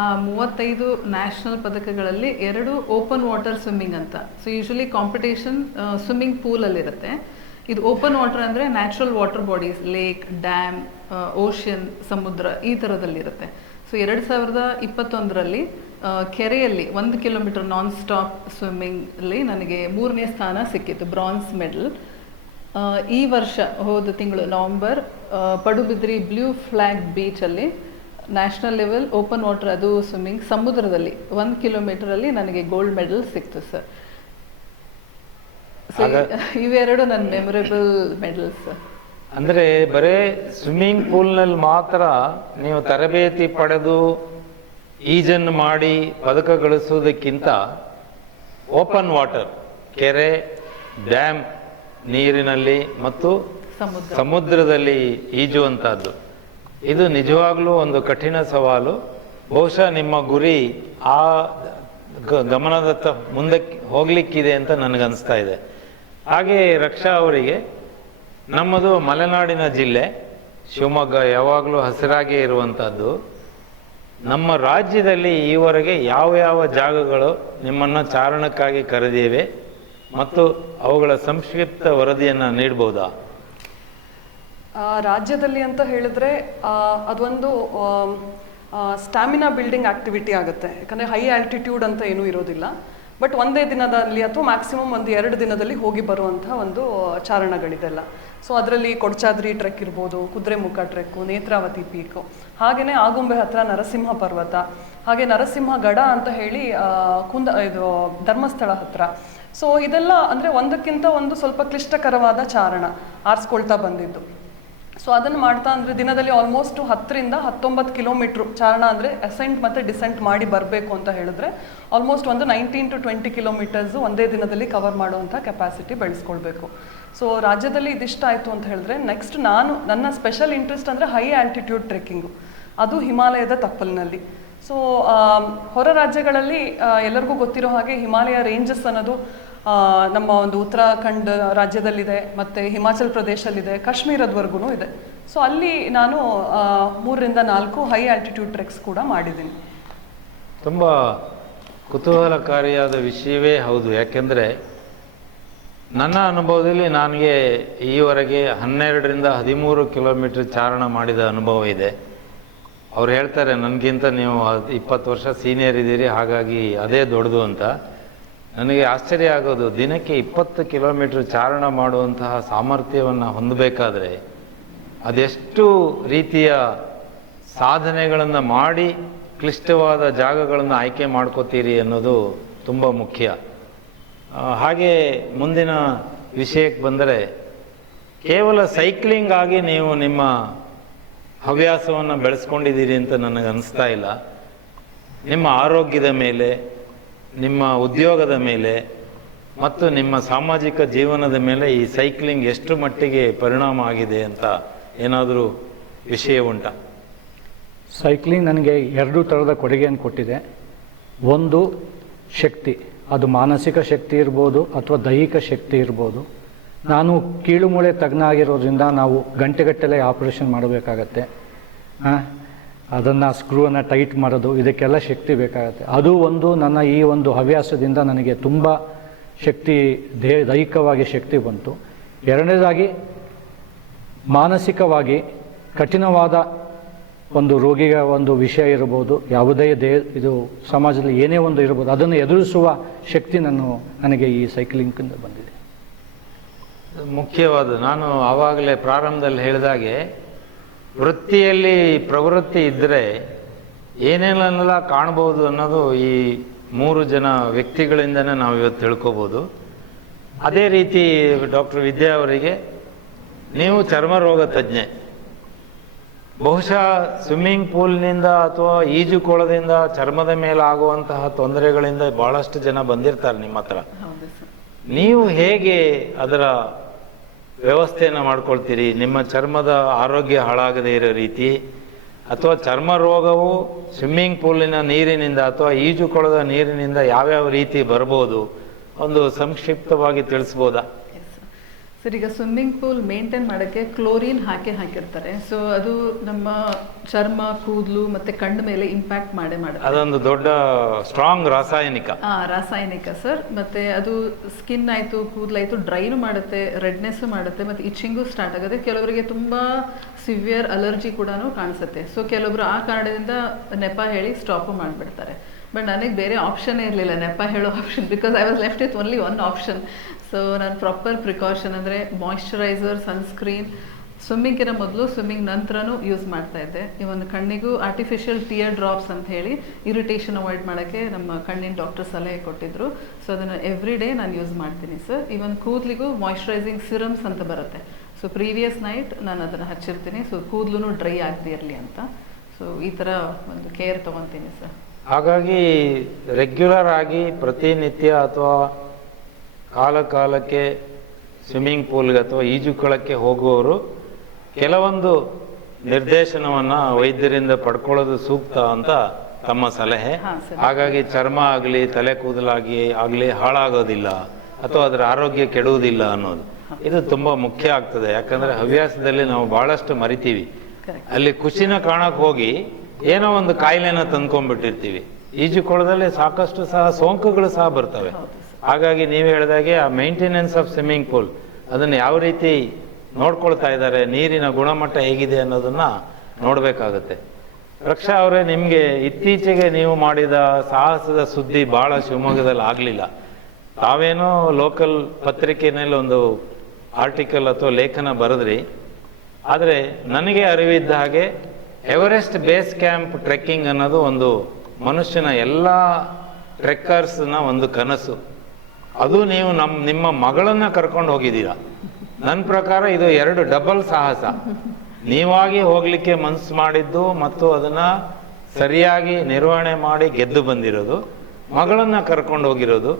ಆ 35 ನ್ಯಾಷನಲ್ ಪದಕಗಳಲ್ಲಿ 2 ಓಪನ್ ವಾಟರ್ ಸ್ವಿಮ್ಮಿಂಗ್ ಅಂತ. ಸೊ ಯೂಶಲಿ ಕಾಂಪಿಟೇಷನ್ ಸ್ವಿಮ್ಮಿಂಗ್ ಪೂಲಲ್ಲಿರುತ್ತೆ. ಇದು ಓಪನ್ ವಾಟರ್ ಅಂದರೆ natural water bodies, lake, dam, ocean, ಸಮುದ್ರ ಈ ಥರದಲ್ಲಿರುತ್ತೆ. ಸೊ 2021ರಲ್ಲಿ ಕೆರೆಯಲ್ಲಿ 1 ಕಿಲೋಮೀಟರ್ ನಾನ್ ಸ್ಟಾಪ್ ಸ್ವಿಮ್ಮಿಂಗಲ್ಲಿ ನನಗೆ 3ನೇ ಸ್ಥಾನ ಸಿಕ್ಕಿತ್ತು, ಬ್ರಾನ್ಸ್ ಮೆಡಲ್. ಈ ವರ್ಷ ಹೋದ ತಿಂಗಳು ನವಂಬರ್ ಪಡುಬಿದ್ರಿ ಬ್ಲೂ ಫ್ಲ್ಯಾಗ್ ಬೀಚಲ್ಲಿ ನ್ಯಾಷನಲ್ ಲೆವೆಲ್ ಓಪನ್ ವಾಟರ್, ಅದು ಸ್ವಿಮ್ಮಿಂಗ್ ಸಮುದ್ರದಲ್ಲಿ 1 ಕಿಲೋಮೀಟರಲ್ಲಿ ನನಗೆ ಗೋಲ್ಡ್ ಮೆಡಲ್ ಸಿಕ್ತು ಸರ್. ಸೊ ಇವೆರಡು ನನ್ನ ಮೆಮೊರೇಬಲ್ ಮೆಡಲ್ಸ್. ಅಂದರೆ ಬರೇ ಸ್ವಿಮ್ಮಿಂಗ್ ಪೂಲ್ನಲ್ಲಿ ಮಾತ್ರ ನೀವು ತರಬೇತಿ ಪಡೆದು ಈಜನ್ನು ಮಾಡಿ ಪದಕ ಗಳಿಸುವುದಕ್ಕಿಂತ ಓಪನ್ ವಾಟರ್, ಕೆರೆ, ಡ್ಯಾಮ್ ನೀರಿನಲ್ಲಿ ಮತ್ತು ಸಮುದ್ರದಲ್ಲಿ ಈಜುವಂಥದ್ದು, ಇದು ನಿಜವಾಗ್ಲೂ ಒಂದು ಕಠಿಣ ಸವಾಲು. ಬಹುಶಃ ನಿಮ್ಮ ಗುರಿ ಆ ಗಮನದತ್ತ ಮುಂದಕ್ಕೆ ಹೋಗ್ಲಿಕ್ಕಿದೆ ಅಂತ ನನಗನ್ನಿಸ್ತಾ ಇದೆ. ಹಾಗೆ ರಕ್ಷಾ ಅವರಿಗೆ, ನಮ್ಮದು ಮಲೆನಾಡಿನ ಜಿಲ್ಲೆ ಶಿವಮೊಗ್ಗ, ಯಾವಾಗಲೂ ಹಸಿರಾಗೇ ಇರುವಂಥದ್ದು. ನಮ್ಮ ರಾಜ್ಯದಲ್ಲಿ ಈವರೆಗೆ ಯಾವ ಯಾವ ಜಾಗಗಳು ನಿಮ್ಮನ್ನು ಚಾರಣಕ್ಕಾಗಿ ಕರೆದಿವೆ ಮತ್ತು ಅವುಗಳ ಸಂಕ್ಷಿಪ್ತ ವರದಿಯನ್ನು ನೀಡ್ಬೋದಾ? ರಾಜ್ಯದಲ್ಲಿ ಅಂತ ಹೇಳಿದ್ರೆ ಅದೊಂದು ಸ್ಟ್ಯಾಮಿನಾ ಬಿಲ್ಡಿಂಗ್ ಆಕ್ಟಿವಿಟಿ ಆಗುತ್ತೆ. ಯಾಕಂದರೆ ಹೈ ಆಲ್ಟಿಟ್ಯೂಡ್ ಅಂತ ಏನೂ ಇರೋದಿಲ್ಲ. ಬಟ್ ಒಂದೇ ದಿನದಲ್ಲಿ ಅಥವಾ ಮ್ಯಾಕ್ಸಿಮಮ್ 1-2 ದಿನದಲ್ಲಿ ಹೋಗಿ ಬರುವಂಥ ಒಂದು ಚಾರಣಗಳಿದೆಲ್ಲ. ಸೊ ಅದರಲ್ಲಿ ಕೊಡಚಾದ್ರಿ ಟ್ರೆಕ್ ಇರ್ಬೋದು, ಕುದುರೆಮುಖ ಟ್ರೆಕ್ಕು, ನೇತ್ರಾವತಿ ಪೀಕು, ಹಾಗೆಯೇ ಆಗುಂಬೆ ಹತ್ರ ನರಸಿಂಹ ಪರ್ವತ, ಹಾಗೆ ನರಸಿಂಹ ಗಡ ಅಂತ ಹೇಳಿ ಇದು ಧರ್ಮಸ್ಥಳ ಹತ್ರ. ಸೊ ಇದೆಲ್ಲ ಅಂದರೆ ಒಂದಕ್ಕಿಂತ ಒಂದು ಸ್ವಲ್ಪ ಕ್ಲಿಷ್ಟಕರವಾದ ಚಾರಣ ಆರಿಸ್ಕೊಳ್ತಾ ಬಂದಿದ್ದು. ಸೊ ಅದನ್ನು ಮಾಡ್ತಾ ಅಂದರೆ ದಿನದಲ್ಲಿ ಆಲ್ಮೋಸ್ಟ್ 10ರಿಂದ 19 ಕಿಲೋಮೀಟ್ರು ಚಾರಣ, ಅಂದರೆ ಅಸೆಂಟ್ ಮತ್ತು ಡಿಸೆಂಟ್ ಮಾಡಿ ಬರಬೇಕು ಅಂತ ಹೇಳಿದ್ರೆ ಆಲ್ಮೋಸ್ಟ್ ಒಂದು 19 to 20 ಕಿಲೋಮೀಟರ್ಸು ಒಂದೇ ದಿನದಲ್ಲಿ ಕವರ್ ಮಾಡುವಂಥ ಕೆಪಾಸಿಟಿ ಬೆಳೆಸ್ಕೊಳ್ಬೇಕು. ಸೊ ರಾಜ್ಯದಲ್ಲಿ ಇದಿಷ್ಟ ಆಯಿತು ಅಂತ ಹೇಳಿದ್ರೆ ನೆಕ್ಸ್ಟ್ ನನ್ನ ಸ್ಪೆಷಲ್ ಇಂಟ್ರೆಸ್ಟ್ ಅಂದರೆ ಹೈ ಆಲ್ಟಿಟ್ಯೂಡ್ ಟ್ರೆಕ್ಕಿಂಗು, ಅದು ಹಿಮಾಲಯದ ತಪ್ಪಲಿನಲ್ಲಿ. ಸೊ ಹೊರ ರಾಜ್ಯಗಳಲ್ಲಿ ಎಲ್ಲರಿಗೂ ಗೊತ್ತಿರೋ ಹಾಗೆ ಹಿಮಾಲಯ ರೇಂಜಸ್ ಅನ್ನೋದು ನಮ್ಮ ಒಂದು ಉತ್ತರಾಖಂಡ್ ರಾಜ್ಯದಲ್ಲಿದೆ, ಮತ್ತು ಹಿಮಾಚಲ್ ಪ್ರದೇಶಲ್ಲಿದೆ, ಕಾಶ್ಮೀರದವರೆಗೂ ಇದೆ. ಸೊ ಅಲ್ಲಿ ನಾನು 3ರಿಂದ 4 ಹೈ ಆಲ್ಟಿಟ್ಯೂಡ್ ಟ್ರೆಕ್ಸ್ ಕೂಡ ಮಾಡಿದ್ದೀನಿ. ತುಂಬ ಕುತೂಹಲಕಾರಿಯಾದ ವಿಷಯವೇ ಹೌದು. ಯಾಕೆಂದರೆ ನನ್ನ ಅನುಭವದಲ್ಲಿ ನನಗೆ ಈವರೆಗೆ 12ರಿಂದ 13 ಕಿಲೋಮೀಟರ್ ಚಾರಣ ಮಾಡಿದ ಅನುಭವ ಇದೆ. ಅವ್ರು ಹೇಳ್ತಾರೆ ನನಗಿಂತ ನೀವು 20 ವರ್ಷ ಸೀನಿಯರ್ ಇದ್ದೀರಿ, ಹಾಗಾಗಿ ಅದೇ ದೊಡ್ಡದು ಅಂತ. ನನಗೆ ಆಶ್ಚರ್ಯ ಆಗೋದು, ದಿನಕ್ಕೆ 20 ಕಿಲೋಮೀಟರ್ ಚಾರಣ ಮಾಡುವಂತಹ ಸಾಮರ್ಥ್ಯವನ್ನು ಹೊಂದಬೇಕಾದ್ರೆ ಅದೆಷ್ಟು ರೀತಿಯ ಸಾಧನೆಗಳನ್ನು ಮಾಡಿ ಕ್ಲಿಷ್ಟವಾದ ಜಾಗಗಳನ್ನು ಆಯ್ಕೆ ಮಾಡ್ಕೋತೀರಿ ಅನ್ನೋದು ತುಂಬ ಮುಖ್ಯ. ಹಾಗೆ ಮುಂದಿನ ವಿಷಯಕ್ಕೆ ಬಂದರೆ, ಕೇವಲ ಸೈಕ್ಲಿಂಗ್ ಆಗಿ ನೀವು ನಿಮ್ಮ ಹವ್ಯಾಸವನ್ನು ಬೆಳೆಸ್ಕೊಂಡಿದ್ದೀರಿ ಅಂತ ನನಗೆ ಅನಿಸ್ತಾ ಇಲ್ಲ. ನಿಮ್ಮ ಆರೋಗ್ಯದ ಮೇಲೆ, ನಿಮ್ಮ ಉದ್ಯೋಗದ ಮೇಲೆ ಮತ್ತು ನಿಮ್ಮ ಸಾಮಾಜಿಕ ಜೀವನದ ಮೇಲೆ ಈ ಸೈಕ್ಲಿಂಗ್ ಎಷ್ಟು ಮಟ್ಟಿಗೆ ಪರಿಣಾಮ ಆಗಿದೆ ಅಂತ ಏನಾದರೂ ವಿಷಯ ಉಂಟಾ? ಸೈಕ್ಲಿಂಗ್ ನನಗೆ 2 ಥರದ ಕೊಡುಗೆಯನ್ನು ಕೊಟ್ಟಿದೆ. ಒಂದು ಶಕ್ತಿ, ಅದು ಮಾನಸಿಕ ಶಕ್ತಿ ಇರ್ಬೋದು ಅಥವಾ ದೈಹಿಕ ಶಕ್ತಿ ಇರ್ಬೋದು. ನಾನು ಕೀಳುಮೂಳೆ ತಜ್ಞ ಆಗಿರೋದ್ರಿಂದ ನಾವು ಗಂಟೆಗಟ್ಟಲೆ ಆಪರೇಷನ್ ಮಾಡಬೇಕಾಗತ್ತೆ. ಅದನ್ನು ಸ್ಕ್ರೂವನ್ನು ಟೈಟ್ ಮಾಡೋದು, ಇದಕ್ಕೆಲ್ಲ ಶಕ್ತಿ ಬೇಕಾಗತ್ತೆ. ಅದು ಒಂದು ನನ್ನ ಈ ಒಂದು ಹವ್ಯಾಸದಿಂದ ನನಗೆ ತುಂಬ ಶಕ್ತಿ, ದೈಹಿಕವಾಗಿ ಶಕ್ತಿ ಬಂತು. ಎರಡನೇದಾಗಿ ಮಾನಸಿಕವಾಗಿ ಕಠಿಣವಾದ ಒಂದು ರೋಗಿಯ ಒಂದು ವಿಷಯ ಇರ್ಬೋದು, ಯಾವುದೇ ಇದು ಸಮಾಜದಲ್ಲಿ ಏನೇ ಒಂದು ಇರ್ಬೋದು, ಅದನ್ನು ಎದುರಿಸುವ ಶಕ್ತಿ ನನಗೆ ಈ ಸೈಕ್ಲಿಂಗಿಂದ ಬಂದಿದೆ. ಮುಖ್ಯವಾದ, ನಾನು ಆವಾಗಲೇ ಪ್ರಾರಂಭದಲ್ಲಿ ಹೇಳಿದಾಗೆ ವೃತ್ತಿಯಲ್ಲಿ ಪ್ರವೃತ್ತಿ ಇದ್ದರೆ ಏನೇನೆಲ್ಲ ಕಾಣ್ಬೋದು ಅನ್ನೋದು ಈ 3 ಜನ ವ್ಯಕ್ತಿಗಳಿಂದನೇ ನಾವು ಇವತ್ತು ತಿಳ್ಕೊಬೋದು. ಅದೇ ರೀತಿ ಡಾಕ್ಟರ್ ವಿದ್ಯಾ ಅವರಿಗೆ, ನೀವು ಚರ್ಮ ರೋಗ ತಜ್ಞೆ. ಬಹುಶಃ ಸ್ವಿಮ್ಮಿಂಗ್ ಪೂಲ್ನಿಂದ ಅಥವಾ ಈಜುಕೊಳದಿಂದ ಚರ್ಮದ ಮೇಲೆ ಆಗುವಂತಹ ತೊಂದರೆಗಳಿಂದ ಬಹಳಷ್ಟು ಜನ ಬಂದಿರ್ತಾರೆ ನಿಮ್ಮ ಹತ್ರ. ನೀವು ಹೇಗೆ ಅದರ ವ್ಯವಸ್ಥೆಯನ್ನು ಮಾಡ್ಕೊಳ್ತೀರಿ? ನಿಮ್ಮ ಚರ್ಮದ ಆರೋಗ್ಯ ಹಾಳಾಗದೇ ಇರೋ ರೀತಿ, ಅಥವಾ ಚರ್ಮ ರೋಗವು ಸ್ವಿಮ್ಮಿಂಗ್ ಪೂಲಿನ ನೀರಿನಿಂದ ಅಥವಾ ಈಜುಕೊಳದ ನೀರಿನಿಂದ ಯಾವ್ಯಾವ ರೀತಿ ಬರ್ಬೋದು, ಒಂದು ಸಂಕ್ಷಿಪ್ತವಾಗಿ ತಿಳಿಸ್ಬೋದಾ? ಸರ್, ಈಗ ಸ್ವಿಮ್ಮಿಂಗ್ ಪೂಲ್ ಮೇಂಟೈನ್ ಮಾಡೋಕ್ಕೆ ಕ್ಲೋರಿನ್ ಹಾಕಿರ್ತಾರೆ. ಸೊ ಅದು ನಮ್ಮ ಚರ್ಮ, ಕೂದಲು ಮತ್ತೆ ಕಣ್ಣು ಮೇಲೆ ಇಂಪ್ಯಾಕ್ಟ್ ಮಾಡುತ್ತೆ. ಅದೊಂದು ದೊಡ್ಡ ಸ್ಟ್ರಾಂಗ್ ರಾಸಾಯನಿಕ. ರಾಸಾಯನಿಕ ಸರ್. ಮತ್ತೆ ಅದು ಸ್ಕಿನ್ ಆಯ್ತು, ಕೂದಲಾಯ್ತು, ಡ್ರೈನು ಮಾಡುತ್ತೆ, ರೆಡ್ನೆಸ್ ಮಾಡುತ್ತೆ, ಮತ್ತೆ ಇಚಿಂಗು ಸ್ಟಾರ್ಟ್ ಆಗುತ್ತೆ. ಕೆಲವರಿಗೆ ತುಂಬಾ ಸಿವಿಯರ್ ಅಲರ್ಜಿ ಕೂಡ ಕಾಣಿಸುತ್ತೆ. ಸೊ ಕೆಲವೊಬ್ರು ಆ ಕಾರಣದಿಂದ ನೆಪ ಹೇಳಿ ಸ್ಟಾಪ್ ಮಾಡಿಬಿಡ್ತಾರೆ. ಬಟ್ ನನಗೆ ಬೇರೆ ಆಪ್ಷನ್ನೇ ಇರಲಿಲ್ಲ, ನೆಪ ಹೇಳೋ option, because I was left with only one option. So ನಾನು ಪ್ರಾಪರ್ ಪ್ರಿಕಾಷನ್ ಅಂದರೆ ಮಾಯಿಶ್ಚರೈಸರ್, ಸನ್ಸ್ಕ್ರೀನ್, ಸ್ವಿಮ್ಮಿಂಗಿನ ಮೊದಲು, ಸ್ವಿಮ್ಮಿಂಗ್ ನಂತರನೂ ಯೂಸ್ ಮಾಡ್ತಾ ಇದ್ದೆ. ಇವನ್ ಕಣ್ಣಿಗೂ ಆರ್ಟಿಫಿಷಿಯಲ್ ಟಿಯರ್ ಡ್ರಾಪ್ಸ್ ಅಂತ ಹೇಳಿ ಇರಿಟೇಷನ್ ಅವಾಯ್ಡ್ ಮಾಡೋಕ್ಕೆ ನಮ್ಮ ಕಣ್ಣಿನ ಡಾಕ್ಟರ್ ಸಲಹೆ ಕೊಟ್ಟಿದ್ರು. ಸೊ ಅದನ್ನು ಎವ್ರಿ ಡೇ ನಾನು ಯೂಸ್ ಮಾಡ್ತೀನಿ ಸರ್. ಇವನ್ ಕೂದಲಿಗೂ ಮಾಯಿಶ್ಚರೈಸಿಂಗ್ ಸಿರಮ್ಸ್ ಅಂತ ಬರುತ್ತೆ. ಸೊ ಪ್ರೀವಿಯಸ್ ನೈಟ್ ನಾನು ಅದನ್ನು ಹಚ್ಚಿರ್ತೀನಿ, ಸೊ ಕೂದಲು ಡ್ರೈ ಆಗದೇ ಇರಲಿ ಅಂತ. ಸೊ ಈ ಥರ ಒಂದು ಕೇರ್ ತೊಗೊತೀನಿ ಸರ್. ಹಾಗಾಗಿ ರೆಗ್ಯುಲರ್ ಆಗಿ ಪ್ರತಿನಿತ್ಯ ಅಥವಾ ಕಾಲಕ್ಕೆ ಸ್ವಿಮ್ಮಿಂಗ್ ಪೂಲ್ಗೆ ಅಥವಾ ಈಜುಕೊಳಕ್ಕೆ ಹೋಗುವವರು ಕೆಲವೊಂದು ನಿರ್ದೇಶನವನ್ನು ವೈದ್ಯರಿಂದ ಪಡ್ಕೊಳ್ಳೋದು ಸೂಕ್ತ ಅಂತ ತಮ್ಮ ಸಲಹೆ. ಹಾಗಾಗಿ ಚರ್ಮ ಆಗಲಿ, ತಲೆ ಕೂದಲಾಗಲಿ ಹಾಳಾಗೋದಿಲ್ಲ ಅಥವಾ ಅದರ ಆರೋಗ್ಯ ಕೆಡುವುದಿಲ್ಲ ಅನ್ನೋದು ಇದು ತುಂಬ ಮುಖ್ಯ ಆಗ್ತದೆ. ಯಾಕಂದರೆ ಹವ್ಯಾಸದಲ್ಲಿ ನಾವು ಭಾಳಷ್ಟು ಮರಿತೀವಿ. ಅಲ್ಲಿ ಖುಷಿನ ಕಾಣಕ್ಕೆ ಹೋಗಿ ಏನೋ ಒಂದು ಕಾಯಿಲೆನ ತಂದ್ಕೊಂಡ್ಬಿಟ್ಟಿರ್ತೀವಿ. ಈಜುಕೊಳದಲ್ಲಿ ಸಾಕಷ್ಟು ಸಹ ಸೋಂಕುಗಳು ಸಹ ಬರ್ತವೆ. ಹಾಗಾಗಿ ನೀವು ಹೇಳಿದಾಗೆ ಆ ಮೇಂಟೆನೆನ್ಸ್ ಆಫ್ ಸ್ವಿಮ್ಮಿಂಗ್ ಪೂಲ್ ಅದನ್ನು ಯಾವ ರೀತಿ ನೋಡ್ಕೊಳ್ತಾ ಇದ್ದಾರೆ, ನೀರಿನ ಗುಣಮಟ್ಟ ಹೇಗಿದೆ ಅನ್ನೋದನ್ನ ನೋಡಬೇಕಾಗುತ್ತೆ. ರಕ್ಷಾ ಅವರೇ, ನಿಮಗೆ ಇತ್ತೀಚೆಗೆ ನೀವು ಮಾಡಿದ ಸಾಹಸದ ಸುದ್ದಿ ಭಾಳ ಶಿವಮೊಗ್ಗದಲ್ಲಿ ಆಗಲಿಲ್ಲ. ತಾವೇನೋ ಲೋಕಲ್ ಪತ್ರಿಕೆಯಲ್ಲಿ ಒಂದು ಆರ್ಟಿಕಲ್ ಅಥವಾ ಲೇಖನ ಬರೆದ್ರಿ. ಆದರೆ ನನಗೆ ಅರಿವಿದ್ದ ಹಾಗೆ ಎವರೆಸ್ಟ್ ಬೇಸ್ ಕ್ಯಾಂಪ್ ಟ್ರೆಕ್ಕಿಂಗ್ ಅನ್ನೋದು ಒಂದು ಮನುಷ್ಯನ ಎಲ್ಲ ಟ್ರೆಕ್ಕರ್ಸ್ನ ಒಂದು ಕನಸು. ಅದು ನೀವು ನಿಮ್ಮ ಮಗಳನ್ನ ಕರ್ಕೊಂಡು ಹೋಗಿದ್ದೀರಾ. ನನ್ನ ಪ್ರಕಾರ ಇದು 2 ಡಬಲ್ ಸಾಹಸ. ನೀವಾಗಿ ಹೋಗ್ಲಿಕ್ಕೆ ಮನಸ್ಸು ಮಾಡಿದ್ದು ಮತ್ತು ಅದನ್ನ ಸರಿಯಾಗಿ ನಿರ್ವಹಣೆ ಮಾಡಿ ಗೆದ್ದು ಬಂದಿರೋದು, ಮಗಳನ್ನ ಕರ್ಕೊಂಡು ಹೋಗಿರೋದು.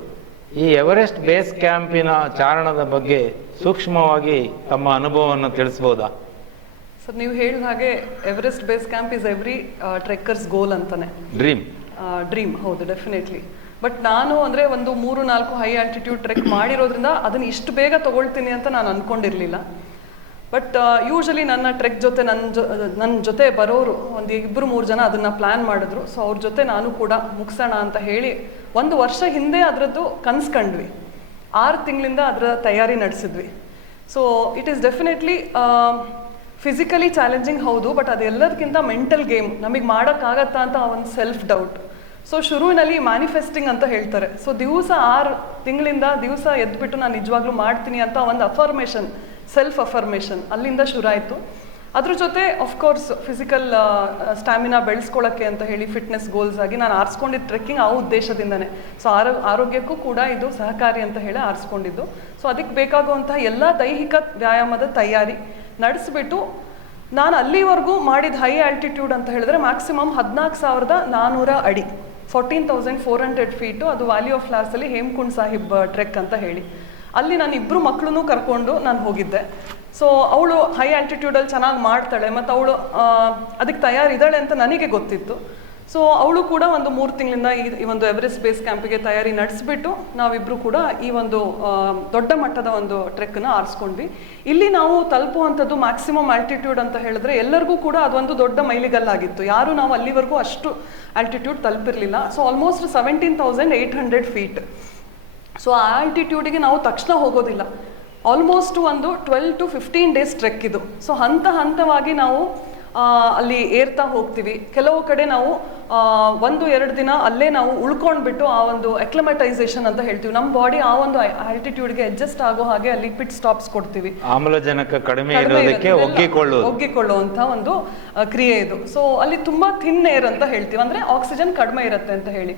ಈ ಎವರೆಸ್ಟ್ ಬೇಸ್ ಕ್ಯಾಂಪಿನ ಚಾರಣದ ಬಗ್ಗೆ ಸೂಕ್ಷ್ಮವಾಗಿ ತಮ್ಮ ಅನುಭವವನ್ನು ತಿಳಿಸ್ಬೋದಾ? ಸರ್, ನೀವು ಹೇಳಿದ ಹಾಗೆ Everest base camp is every trekkers goal ಅಂತಾನೆ. ಡ್ರೀಮ್ ಹೌದು, ಡೆಫಿನೆಟ್ಲಿ. ಬಟ್ ನಾನು ಅಂದರೆ ಒಂದು 3-4 ಹೈ ಆಲ್ಟಿಟ್ಯೂಡ್ ಟ್ರೆಕ್ ಮಾಡಿರೋದ್ರಿಂದ ಅದನ್ನು ಇಷ್ಟು ಬೇಗ ತೊಗೊಳ್ತೀನಿ ಅಂತ ನಾನು ಅಂದ್ಕೊಂಡಿರಲಿಲ್ಲ. ಬಟ್ ಯೂಶಲಿ ನನ್ನ ಟ್ರೆಕ್ ಜೊತೆ ನನ್ನ ಜೊತೆ ಬರೋರು ಒಂದು 2-3 ಜನ ಅದನ್ನು ಪ್ಲ್ಯಾನ್ ಮಾಡಿದ್ರು. ಸೊ ಅವ್ರ ಜೊತೆ ನಾನು ಕೂಡ ಮುಗಿಸೋಣ ಅಂತ ಹೇಳಿ 1 ವರ್ಷ ಹಿಂದೆ ಅದರದ್ದು ಕನ್ಸ್ಕೊಂಡ್ವಿ. 6 ತಿಂಗಳಿಂದ ಅದರ ತಯಾರಿ ನಡೆಸಿದ್ವಿ. So it is definitely physically challenging ಹೌದು, ಬಟ್ ಅದೆಲ್ಲದಕ್ಕಿಂತ ಮೆಂಟಲ್ ಗೇಮ್. ನಮಗೆ ಮಾಡೋಕ್ಕಾಗತ್ತಾ ಅಂತ ಒಂದು ಸೆಲ್ಫ್ ಡೌಟ್. ಸೊ ಶುರುವಿನಲ್ಲಿ ಮ್ಯಾನಿಫೆಸ್ಟಿಂಗ್ ಅಂತ ಹೇಳ್ತಾರೆ. ಸೊ ದಿವಸ 6 ತಿಂಗಳಿಂದ ದಿವಸ ಎದ್ಬಿಟ್ಟು ನಾನು ನಿಜವಾಗ್ಲೂ ಮಾಡ್ತೀನಿ ಅಂತ ಒಂದು ಅಫರ್ಮೇಷನ್, ಸೆಲ್ಫ್ ಅಫರ್ಮೇಷನ್ ಅಲ್ಲಿಂದ ಶುರು ಆಯಿತು. ಅದ್ರ ಜೊತೆ ಆಫ್ಕೋರ್ಸ್ ಫಿಸಿಕಲ್ ಸ್ಟ್ಯಾಮಿನಾ ಬೆಳೆಸ್ಕೊಳ್ಳೋಕ್ಕೆ ಅಂತ ಹೇಳಿ ಫಿಟ್ನೆಸ್ ಗೋಲ್ಸ್ ಆಗಿ ನಾನು ಆರಿಸ್ಕೊಂಡಿದ್ದು ಟ್ರೆಕ್ಕಿಂಗ್ ಆ ಉದ್ದೇಶದಿಂದನೇ. ಸೊ ಆರೋಗ್ಯಕ್ಕೂ ಕೂಡ ಇದು ಸಹಕಾರಿ ಅಂತ ಹೇಳಿ ಆರಿಸ್ಕೊಂಡಿದ್ದು. ಸೊ ಅದಕ್ಕೆ ಬೇಕಾಗುವಂತಹ ಎಲ್ಲ ದೈಹಿಕ ವ್ಯಾಯಾಮದ ತಯಾರಿ ನಡೆಸಿಬಿಟ್ಟು ನಾನು ಅಲ್ಲಿವರೆಗೂ ಮಾಡಿದ ಹೈ ಆಲ್ಟಿಟ್ಯೂಡ್ ಅಂತ ಹೇಳಿದ್ರೆ ಮ್ಯಾಕ್ಸಿಮಮ್ 14,400 ಅಡಿ, 14,400 ಫೀಟು. ಅದು valley of ಫ್ಲವರ್ಸಲ್ಲಿ Hemkund Sahib trek ಅಂತ ಹೇಳಿ. ಅಲ್ಲಿ ನಾನು 2 ಮಕ್ಕಳನ್ನೂ ಕರ್ಕೊಂಡು ನಾನು ಹೋಗಿದ್ದೆ. ಸೊ ಅವಳು ಹೈ ಆಲ್ಟಿಟ್ಯೂಡಲ್ಲಿ ಚೆನ್ನಾಗಿ ಮಾಡ್ತಾಳೆ ಮತ್ತು ಅವಳು ಅದಕ್ಕೆ ತಯಾರಿದ್ದಾಳೆ ಅಂತ ನನಗೆ ಗೊತ್ತಿತ್ತು. ಸೊ ಅವಳು ಕೂಡ ಒಂದು 3 ತಿಂಗಳಿಂದ ಈ ಒಂದು ಎವರೆಸ್ಟ್ ಬೇಸ್ ಕ್ಯಾಂಪಿಗೆ ತಯಾರಿ ನಡೆಸಿಬಿಟ್ಟು ನಾವಿಬ್ಬರು ಕೂಡ ಈ ಒಂದು ದೊಡ್ಡ ಮಟ್ಟದ ಒಂದು ಟ್ರೆಕ್ನ ಆರಿಸ್ಕೊಂಡ್ವಿ. ಇಲ್ಲಿ ನಾವು ತಲುಪುವಂಥದ್ದು ಮ್ಯಾಕ್ಸಿಮಮ್ ಆಲ್ಟಿಟ್ಯೂಡ್ ಅಂತ ಹೇಳಿದ್ರೆ ಎಲ್ಲರಿಗೂ ಕೂಡ ಅದೊಂದು ದೊಡ್ಡ ಮೈಲಿಗಲ್ಲಾಗಿತ್ತು. ಯಾರು ನಾವು ಅಲ್ಲಿವರೆಗೂ ಅಷ್ಟು ಆಲ್ಟಿಟ್ಯೂಡ್ ತಲುಪಿರಲಿಲ್ಲ. So almost 17,800 feet. ಸೊ ಆ ಆಲ್ಟಿಟ್ಯೂಡಿಗೆ ನಾವು ತಕ್ಷಣ ಹೋಗೋದಿಲ್ಲ. ಆಲ್ಮೋಸ್ಟ್ ಒಂದು 12 to 15 ಡೇಸ್ ಟ್ರೆಕ್ ಇದು. ಸೊ ಹಂತವಾಗಿ ನಾವು ಅಲ್ಲಿ ಏರ್ತಾ ಹೋಗ್ತೀವಿ. ಕೆಲವು ಕಡೆ ನಾವು 1-2 ದಿನ ಅಲ್ಲೇ ನಾವು ಉಳ್ಕೊಂಡ್ಬಿಟ್ಟು ಆ ಒಂದು ಎಕ್ಲಮಟೈಸೇಷನ್ ಅಂತ ಹೇಳ್ತೀವಿ, ನಮ್ಮ ಬಾಡಿ ಆ ಒಂದು ಆಲ್ಟಿಟ್ಯೂಡ್ಗೆ ಅಡ್ಜಸ್ಟ್ ಆಗೋ ಹಾಗೆ ಅಲ್ಲಿ ಪಿಟ್ ಸ್ಟಾಪ್ಸ್ ಕೊಡ್ತೀವಿ. ಆಮ್ಲಜನಕ ಕಡಿಮೆ ಇರೋದಕ್ಕೆ ಒಗ್ಗಿಕೊಳ್ಳುವಂಥ ಒಂದು ಕ್ರಿಯೆ ಇದು. ಸೊ ಅಲ್ಲಿ ತುಂಬಾ ಥಿನ್ ಏರ್ ಅಂತ ಹೇಳ್ತೀವಿ, ಅಂದ್ರೆ ಆಕ್ಸಿಜನ್ ಕಡಿಮೆ ಇರುತ್ತೆ ಅಂತ ಹೇಳಿ.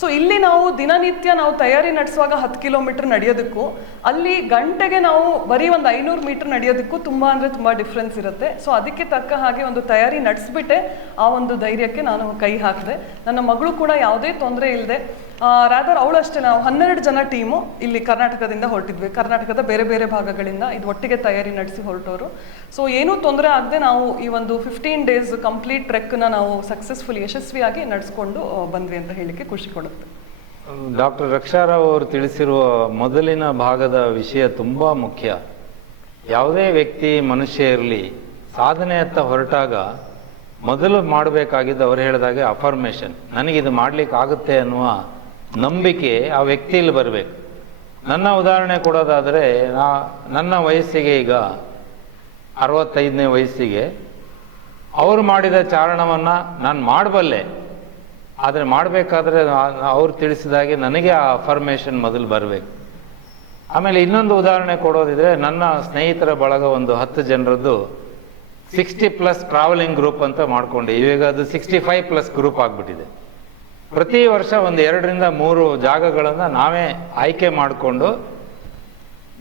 ಸೊ ಇಲ್ಲಿ ನಾವು ದಿನನಿತ್ಯ ನಾವು ತಯಾರಿ ನಡೆಸುವಾಗ 10 ಕಿಲೋಮೀಟರ್ ನಡೆಯೋದಕ್ಕೂ ಅಲ್ಲಿ ಗಂಟೆಗೆ ನಾವು ಬರೀ ಒಂದು 500 ಮೀಟರ್ ನಡೆಯೋದಕ್ಕೂ ತುಂಬ ಅಂದರೆ ತುಂಬ ಡಿಫ್ರೆನ್ಸ್ ಇರುತ್ತೆ. ಸೊ ಅದಕ್ಕೆ ತಕ್ಕ ಹಾಗೆ ಒಂದು ತಯಾರಿ ನಡೆಸ್ಬಿಟ್ಟೆ ಆ ಒಂದು ಧೈರ್ಯಕ್ಕೆ ನಾನು ಕೈ ಹಾಕಿದೆ. ನನ್ನ ಮಗಳು ಕೂಡ ಯಾವುದೇ ತೊಂದರೆ ಇಲ್ಲದೆ, ರಾದರ್ ಅವಳು ಅಷ್ಟೇ, ನಾವು 12 ಜನ ಟೀಮು ಇಲ್ಲಿ ಕರ್ನಾಟಕದಿಂದ ಹೊರಟಿದ್ವಿ. ಕರ್ನಾಟಕದ ಬೇರೆ ಬೇರೆ ಭಾಗಗಳಿಂದ ಇದು ಒಟ್ಟಿಗೆ ತಯಾರಿ ನಡೆಸಿ ಹೊರಟವರು. ಸೊ ಏನೂ ತೊಂದರೆ ಆಗದೆ ನಾವು ಈ ಒಂದು 15 ಡೇಸ್ ಕಂಪ್ಲೀಟ್ ಟ್ರೆಕ್ನ ನಾವು ಸಕ್ಸಸ್ಫುಲಿ ಯಶಸ್ವಿಯಾಗಿ ನಡೆಸ್ಕೊಂಡು ಬಂದ್ವಿ ಅಂತ ಹೇಳಲಿಕ್ಕೆ ಖುಷಿ ಕೊಡುತ್ತೆ. ಡಾಕ್ಟರ್ ರಕ್ಷಾರಾವ್ ಅವರು ತಿಳಿಸಿರುವ ಮೊದಲಿನ ಭಾಗದ ವಿಷಯ ತುಂಬ ಮುಖ್ಯ. ಯಾವುದೇ ವ್ಯಕ್ತಿ, ಮನುಷ್ಯ ಇರಲಿ, ಸಾಧನೆಯತ್ತ ಹೊರಟಾಗ ಮೊದಲು ಮಾಡಬೇಕಾಗಿದ್ದು ಅವರು ಹೇಳಿದಾಗೆ ಅಫರ್ಮೇಷನ್. ನನಗಿದು ಮಾಡಲಿಕ್ಕೆ ಆಗುತ್ತೆ ಅನ್ನುವ ನಂಬಿಕೆ ಆ ವ್ಯಕ್ತಿಯಲ್ಲಿ ಬರಬೇಕು. ನನ್ನ ಉದಾಹರಣೆ ಕೊಡೋದಾದರೆ, ನನ್ನ ವಯಸ್ಸಿಗೆ ಈಗ 65ನೇ ವಯಸ್ಸಿಗೆ ಅವರು ಮಾಡಿದ ಚಾರಣವನ್ನು ನಾನು ಮಾಡಬಲ್ಲೆ. ಆದರೆ ಮಾಡಬೇಕಾದ್ರೆ ಅವ್ರು ತಿಳಿಸಿದಾಗೆ ನನಗೆ ಆ ಅಫರ್ಮೇಷನ್ ಮೊದಲು ಬರಬೇಕು. ಆಮೇಲೆ ಇನ್ನೊಂದು ಉದಾಹರಣೆ ಕೊಡೋದಿದ್ರೆ, ನನ್ನ ಸ್ನೇಹಿತರ ಬಳಗ ಒಂದು 10 ಜನರದ್ದು 60+ ಟ್ರಾವೆಲಿಂಗ್ ಗ್ರೂಪ್ ಅಂತ ಮಾಡಿಕೊಂಡೆ. ಇವಾಗ ಅದು 65+ ಗ್ರೂಪ್ ಆಗಿಬಿಟ್ಟಿದೆ. ಪ್ರತಿ ವರ್ಷ ಒಂದು 2ರಿಂದ 3 ಜಾಗಗಳನ್ನು ನಾವೇ ಆಯ್ಕೆ ಮಾಡಿಕೊಂಡು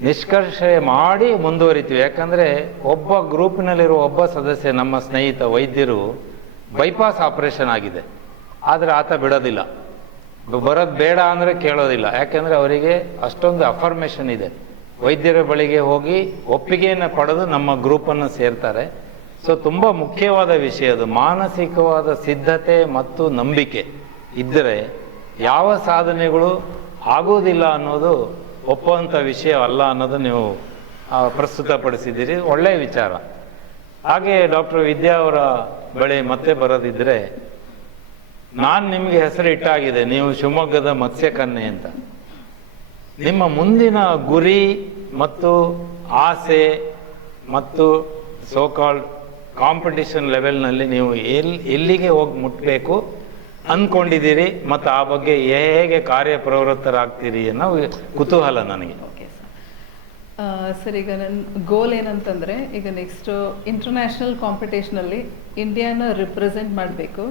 ನಿಷ್ಕರ್ಷೆ ಮಾಡಿ ಮುಂದುವರಿತೀವಿ. ಯಾಕಂದರೆ ಒಬ್ಬ ಗ್ರೂಪಿನಲ್ಲಿರುವ ಒಬ್ಬ ಸದಸ್ಯ, ನಮ್ಮ ಸ್ನೇಹಿತ ವೈದ್ಯರು ಬೈಪಾಸ್ ಆಪರೇಷನ್ ಆಗಿದೆ, ಆದರೆ ಆತ ಬಿಡೋದಿಲ್ಲ. ಬರೋದು ಬೇಡ ಅಂದರೆ ಕೇಳೋದಿಲ್ಲ. ಯಾಕೆಂದರೆ ಅವರಿಗೆ ಅಷ್ಟೊಂದು ಅಫರ್ಮೇಷನ್ ಇದೆ. ವೈದ್ಯರ ಬಳಿಗೆ ಹೋಗಿ ಒಪ್ಪಿಗೆಯನ್ನು ಪಡೆದು ನಮ್ಮ ಗ್ರೂಪನ್ನು ಸೇರ್ತಾರೆ. ಸೊ ತುಂಬ ಮುಖ್ಯವಾದ ವಿಷಯ ಅದು. ಮಾನಸಿಕವಾದ ಸಿದ್ಧತೆ ಮತ್ತು ನಂಬಿಕೆ ಇದ್ದರೆ ಯಾವ ಸಾಧನೆಗಳು ಆಗೋದಿಲ್ಲ ಅನ್ನೋದು ಒಪ್ಪುವಂಥ ವಿಷಯ ಅಲ್ಲ ಅನ್ನೋದು ನೀವು ಪ್ರಸ್ತುತಪಡಿಸಿದ್ದೀರಿ. ಒಳ್ಳೆಯ ವಿಚಾರ. ಹಾಗೆ ಡಾಕ್ಟರ್ ವಿದ್ಯಾ ಅವರ ಬಳಿ ಮತ್ತೆ ಬರೋದಿದ್ದರೆ, ನಾನು ನಿಮಗೆ ಹೆಸರು ಇಟ್ಟಾಗಿದೆ, ನೀವು ಶಿವಮೊಗ್ಗದ ಮತ್ಸ್ಯಕನ್ಯೆ ಅಂತ. ನಿಮ್ಮ ಮುಂದಿನ ಗುರಿ ಮತ್ತು ಆಸೆ ಮತ್ತು ಸೋಕಾಲ್ಡ್ ಕಾಂಪಿಟಿಷನ್ ಲೆವೆಲ್ನಲ್ಲಿ ನೀವು ಎಲ್ಲಿಗೆ ಹೋಗಿ ಮುಟ್ಟಬೇಕು ಅಂದ್ಕೊಂಡಿದ್ದೀರಿ ಮತ್ತು ಆ ಬಗ್ಗೆ ಹೇಗೆ ಕಾರ್ಯಪ್ರವೃತ್ತರಾಗ್ತೀರಿ ಅನ್ನೋ ಕುತೂಹಲ ನನಗೆ. ಓಕೆ ಸರ್, ಈಗ ನನ್ನ ಗೋಲ್ ಏನಂತಂದರೆ, ಈಗ ನೆಕ್ಸ್ಟು ಇಂಟರ್ನ್ಯಾಷನಲ್ ಕಾಂಪಿಟೇಷನಲ್ಲಿ ಇಂಡಿಯಾನ ರಿಪ್ರೆಸೆಂಟ್ ಮಾಡಬೇಕು.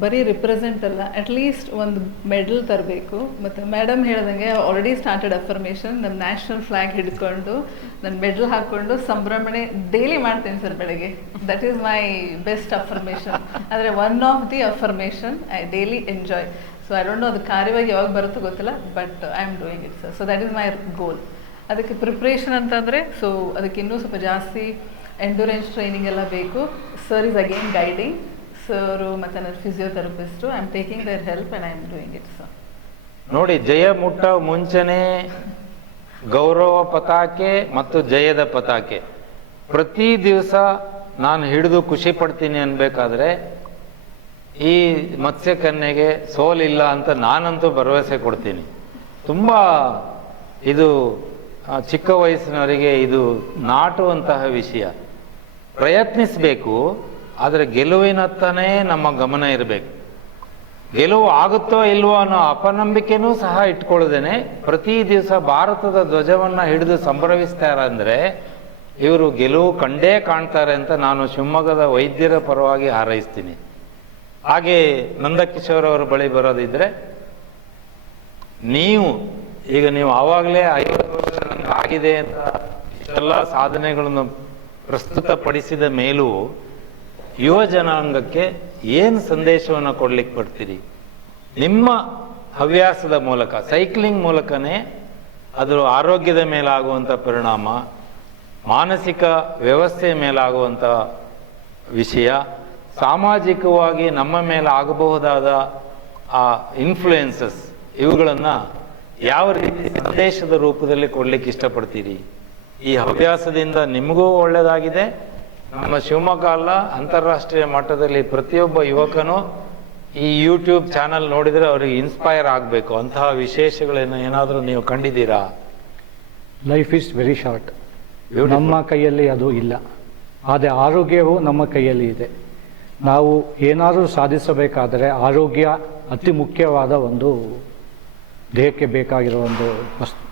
ಬರೀ ರಿಪ್ರೆಸೆಂಟ್ ಅಲ್ಲ, ಅಟ್ಲೀಸ್ಟ್ ಒಂದು ಮೆಡಲ್ ತರಬೇಕು. ಮತ್ತು ಮೇಡಮ್ ಹೇಳ್ದಂಗೆ ಆಲ್ರೆಡಿ ಸ್ಟಾರ್ಟೆಡ್ ಅಫರ್ಮೇಷನ್. ನಮ್ಮ ನ್ಯಾಷನಲ್ ಫ್ಲಾಗ್ ಹಿಡ್ಕೊಂಡು ನನ್ನ ಮೆಡಲ್ ಹಾಕ್ಕೊಂಡು ಸಂಭ್ರಮಣೆ ಡೈಲಿ ಮಾಡ್ತೇನೆ ಸರ್ ಬೆಳಗ್ಗೆ. That is my best affirmation. ಅಂದರೆ one of the affirmation I daily enjoy. So I don't know ಅದು ಕಾರ್ಯವಾಗಿ ಯಾವಾಗ ಬರುತ್ತೋ ಗೊತ್ತಿಲ್ಲ, but I am doing it sir. So that is my goal. ಅದಕ್ಕೆ ಪ್ರಿಪ್ರೇಷನ್ ಅಂತಂದರೆ, ಸೊ ಅದಕ್ಕೆ ಇನ್ನೂ ಸ್ವಲ್ಪ ಜಾಸ್ತಿ ಎಂಡ್ಯೂರೆನ್ಸ್ ಟ್ರೈನಿಂಗ್ ಎಲ್ಲ ಬೇಕು. Sir is again guiding. Sir ಮತ್ತು ನನ್ನ physiotherapist, I am taking their help and I am doing it sir. ನೋಡಿ, ಜಯ ಮುಟ್ಟ ಮುಂಚೆನೇ ಗೌರವ ಪತಾಕೆ ಮತ್ತು ಜಯದ ಪತಾಕೆ ಪ್ರತಿ ದಿವಸ ನಾನು ಹಿಡಿದು ಖುಷಿ ಪಡ್ತೀನಿ ಅನ್ಬೇಕಾದ್ರೆ ಈ ಮತ್ಸ್ಯಕನ್ಯೆಗೆ ಸೋಲಿಲ್ಲ ಅಂತ ನಾನಂತೂ ಭರವಸೆ ಕೊಡ್ತೀನಿ. ತುಂಬ ಇದು ಚಿಕ್ಕ ವಯಸ್ಸಿನವರಿಗೆ ಇದು ನಾಟುವಂತಹ ವಿಷಯ. ಪ್ರಯತ್ನಿಸಬೇಕು, ಆದರೆ ಗೆಲುವಿನತ್ತನೇ ನಮ್ಮ ಗಮನ ಇರಬೇಕು. ಗೆಲುವು ಆಗುತ್ತೋ ಇಲ್ವೋ ಅನ್ನೋ ಅಪನಂಬಿಕೆನೂ ಸಹ ಇಟ್ಕೊಳ್ಳದೇನೆ ಪ್ರತಿ ದಿವಸ ಭಾರತದ ಧ್ವಜವನ್ನು ಹಿಡಿದು ಸಂಭ್ರಮಿಸ್ತಾರೆ ಅಂದರೆ ಇವರು ಗೆಲುವು ಕಂಡೇ ಕಾಣ್ತಾರೆ ಅಂತ ನಾನು ಶಿವಮೊಗ್ಗದ ವೈದ್ಯರ ಪರವಾಗಿ ಹಾರೈಸ್ತೀನಿ. ಹಾಗೆ ನಂದಕಿಶೋರ್ ಅವರ ಬಳಿ ಬರೋದಿದ್ರೆ, ನೀವು ಆವಾಗಲೇ 50 ವರ್ಷ ನನಗೆ ಆಗಿದೆ ಅಂತ ಇಷ್ಟೆಲ್ಲ ಸಾಧನೆಗಳನ್ನು ಪ್ರಸ್ತುತಪಡಿಸಿದ ಮೇಲೂ ಯುವ ಜನಾಂಗಕ್ಕೆ ಏನು ಸಂದೇಶವನ್ನು ಕೊಡ್ಲಿಕ್ಕೆ ಬರ್ತೀರಿ? ನಿಮ್ಮ ಹವ್ಯಾಸದ ಮೂಲಕ, ಸೈಕ್ಲಿಂಗ್ ಮೂಲಕನೇ ಅದರ ಆರೋಗ್ಯದ ಮೇಲಾಗುವಂಥ ಪರಿಣಾಮ, ಮಾನಸಿಕ ವ್ಯವಸ್ಥೆಯ ಮೇಲಾಗುವಂಥ ವಿಷಯ, ಸಾಮಾಜಿಕವಾಗಿ ನಮ್ಮ ಮೇಲೆ ಆಗಬಹುದಾದ ಆ ಇನ್ಫ್ಲೂಯೆನ್ಸಸ್, ಇವುಗಳನ್ನು ಯಾವ ರೀತಿ ಸಂದೇಶದ ರೂಪದಲ್ಲಿ ಕೊಡ್ಲಿಕ್ಕೆ ಇಷ್ಟಪಡ್ತೀರಿ? ಈ ಹವ್ಯಾಸದಿಂದ ನಿಮಗೂ ಒಳ್ಳೆಯದಾಗಿದೆ, ನಮ್ಮ ಶಿವಮೊಗ್ಗ ಅಲ್ಲ ಅಂತಾರಾಷ್ಟ್ರೀಯ ಮಟ್ಟದಲ್ಲಿ ಪ್ರತಿಯೊಬ್ಬ ಯುವಕನು ಈ ಯೂಟ್ಯೂಬ್ ಚಾನಲ್ ನೋಡಿದರೆ ಅವರಿಗೆ ಇನ್ಸ್ಪೈರ್ ಆಗಬೇಕು. ಅಂತಹ ವಿಶೇಷಗಳೇನು ಏನಾದರೂ ನೀವು ಕಂಡಿದ್ದೀರಾ? Life is very short. ನಮ್ಮ ಕೈಯಲ್ಲಿ ಅದು ಇಲ್ಲ, ಆದರೆ ಆರೋಗ್ಯವು ನಮ್ಮ ಕೈಯಲ್ಲಿ ಇದೆ. ನಾವು ಏನಾದರೂ ಸಾಧಿಸಬೇಕಾದರೆ ಆರೋಗ್ಯ ಅತಿ ಮುಖ್ಯವಾದ ಒಂದು ದೇಹಕ್ಕೆ ಬೇಕಾಗಿರೋ ಒಂದು ವಸ್ತು.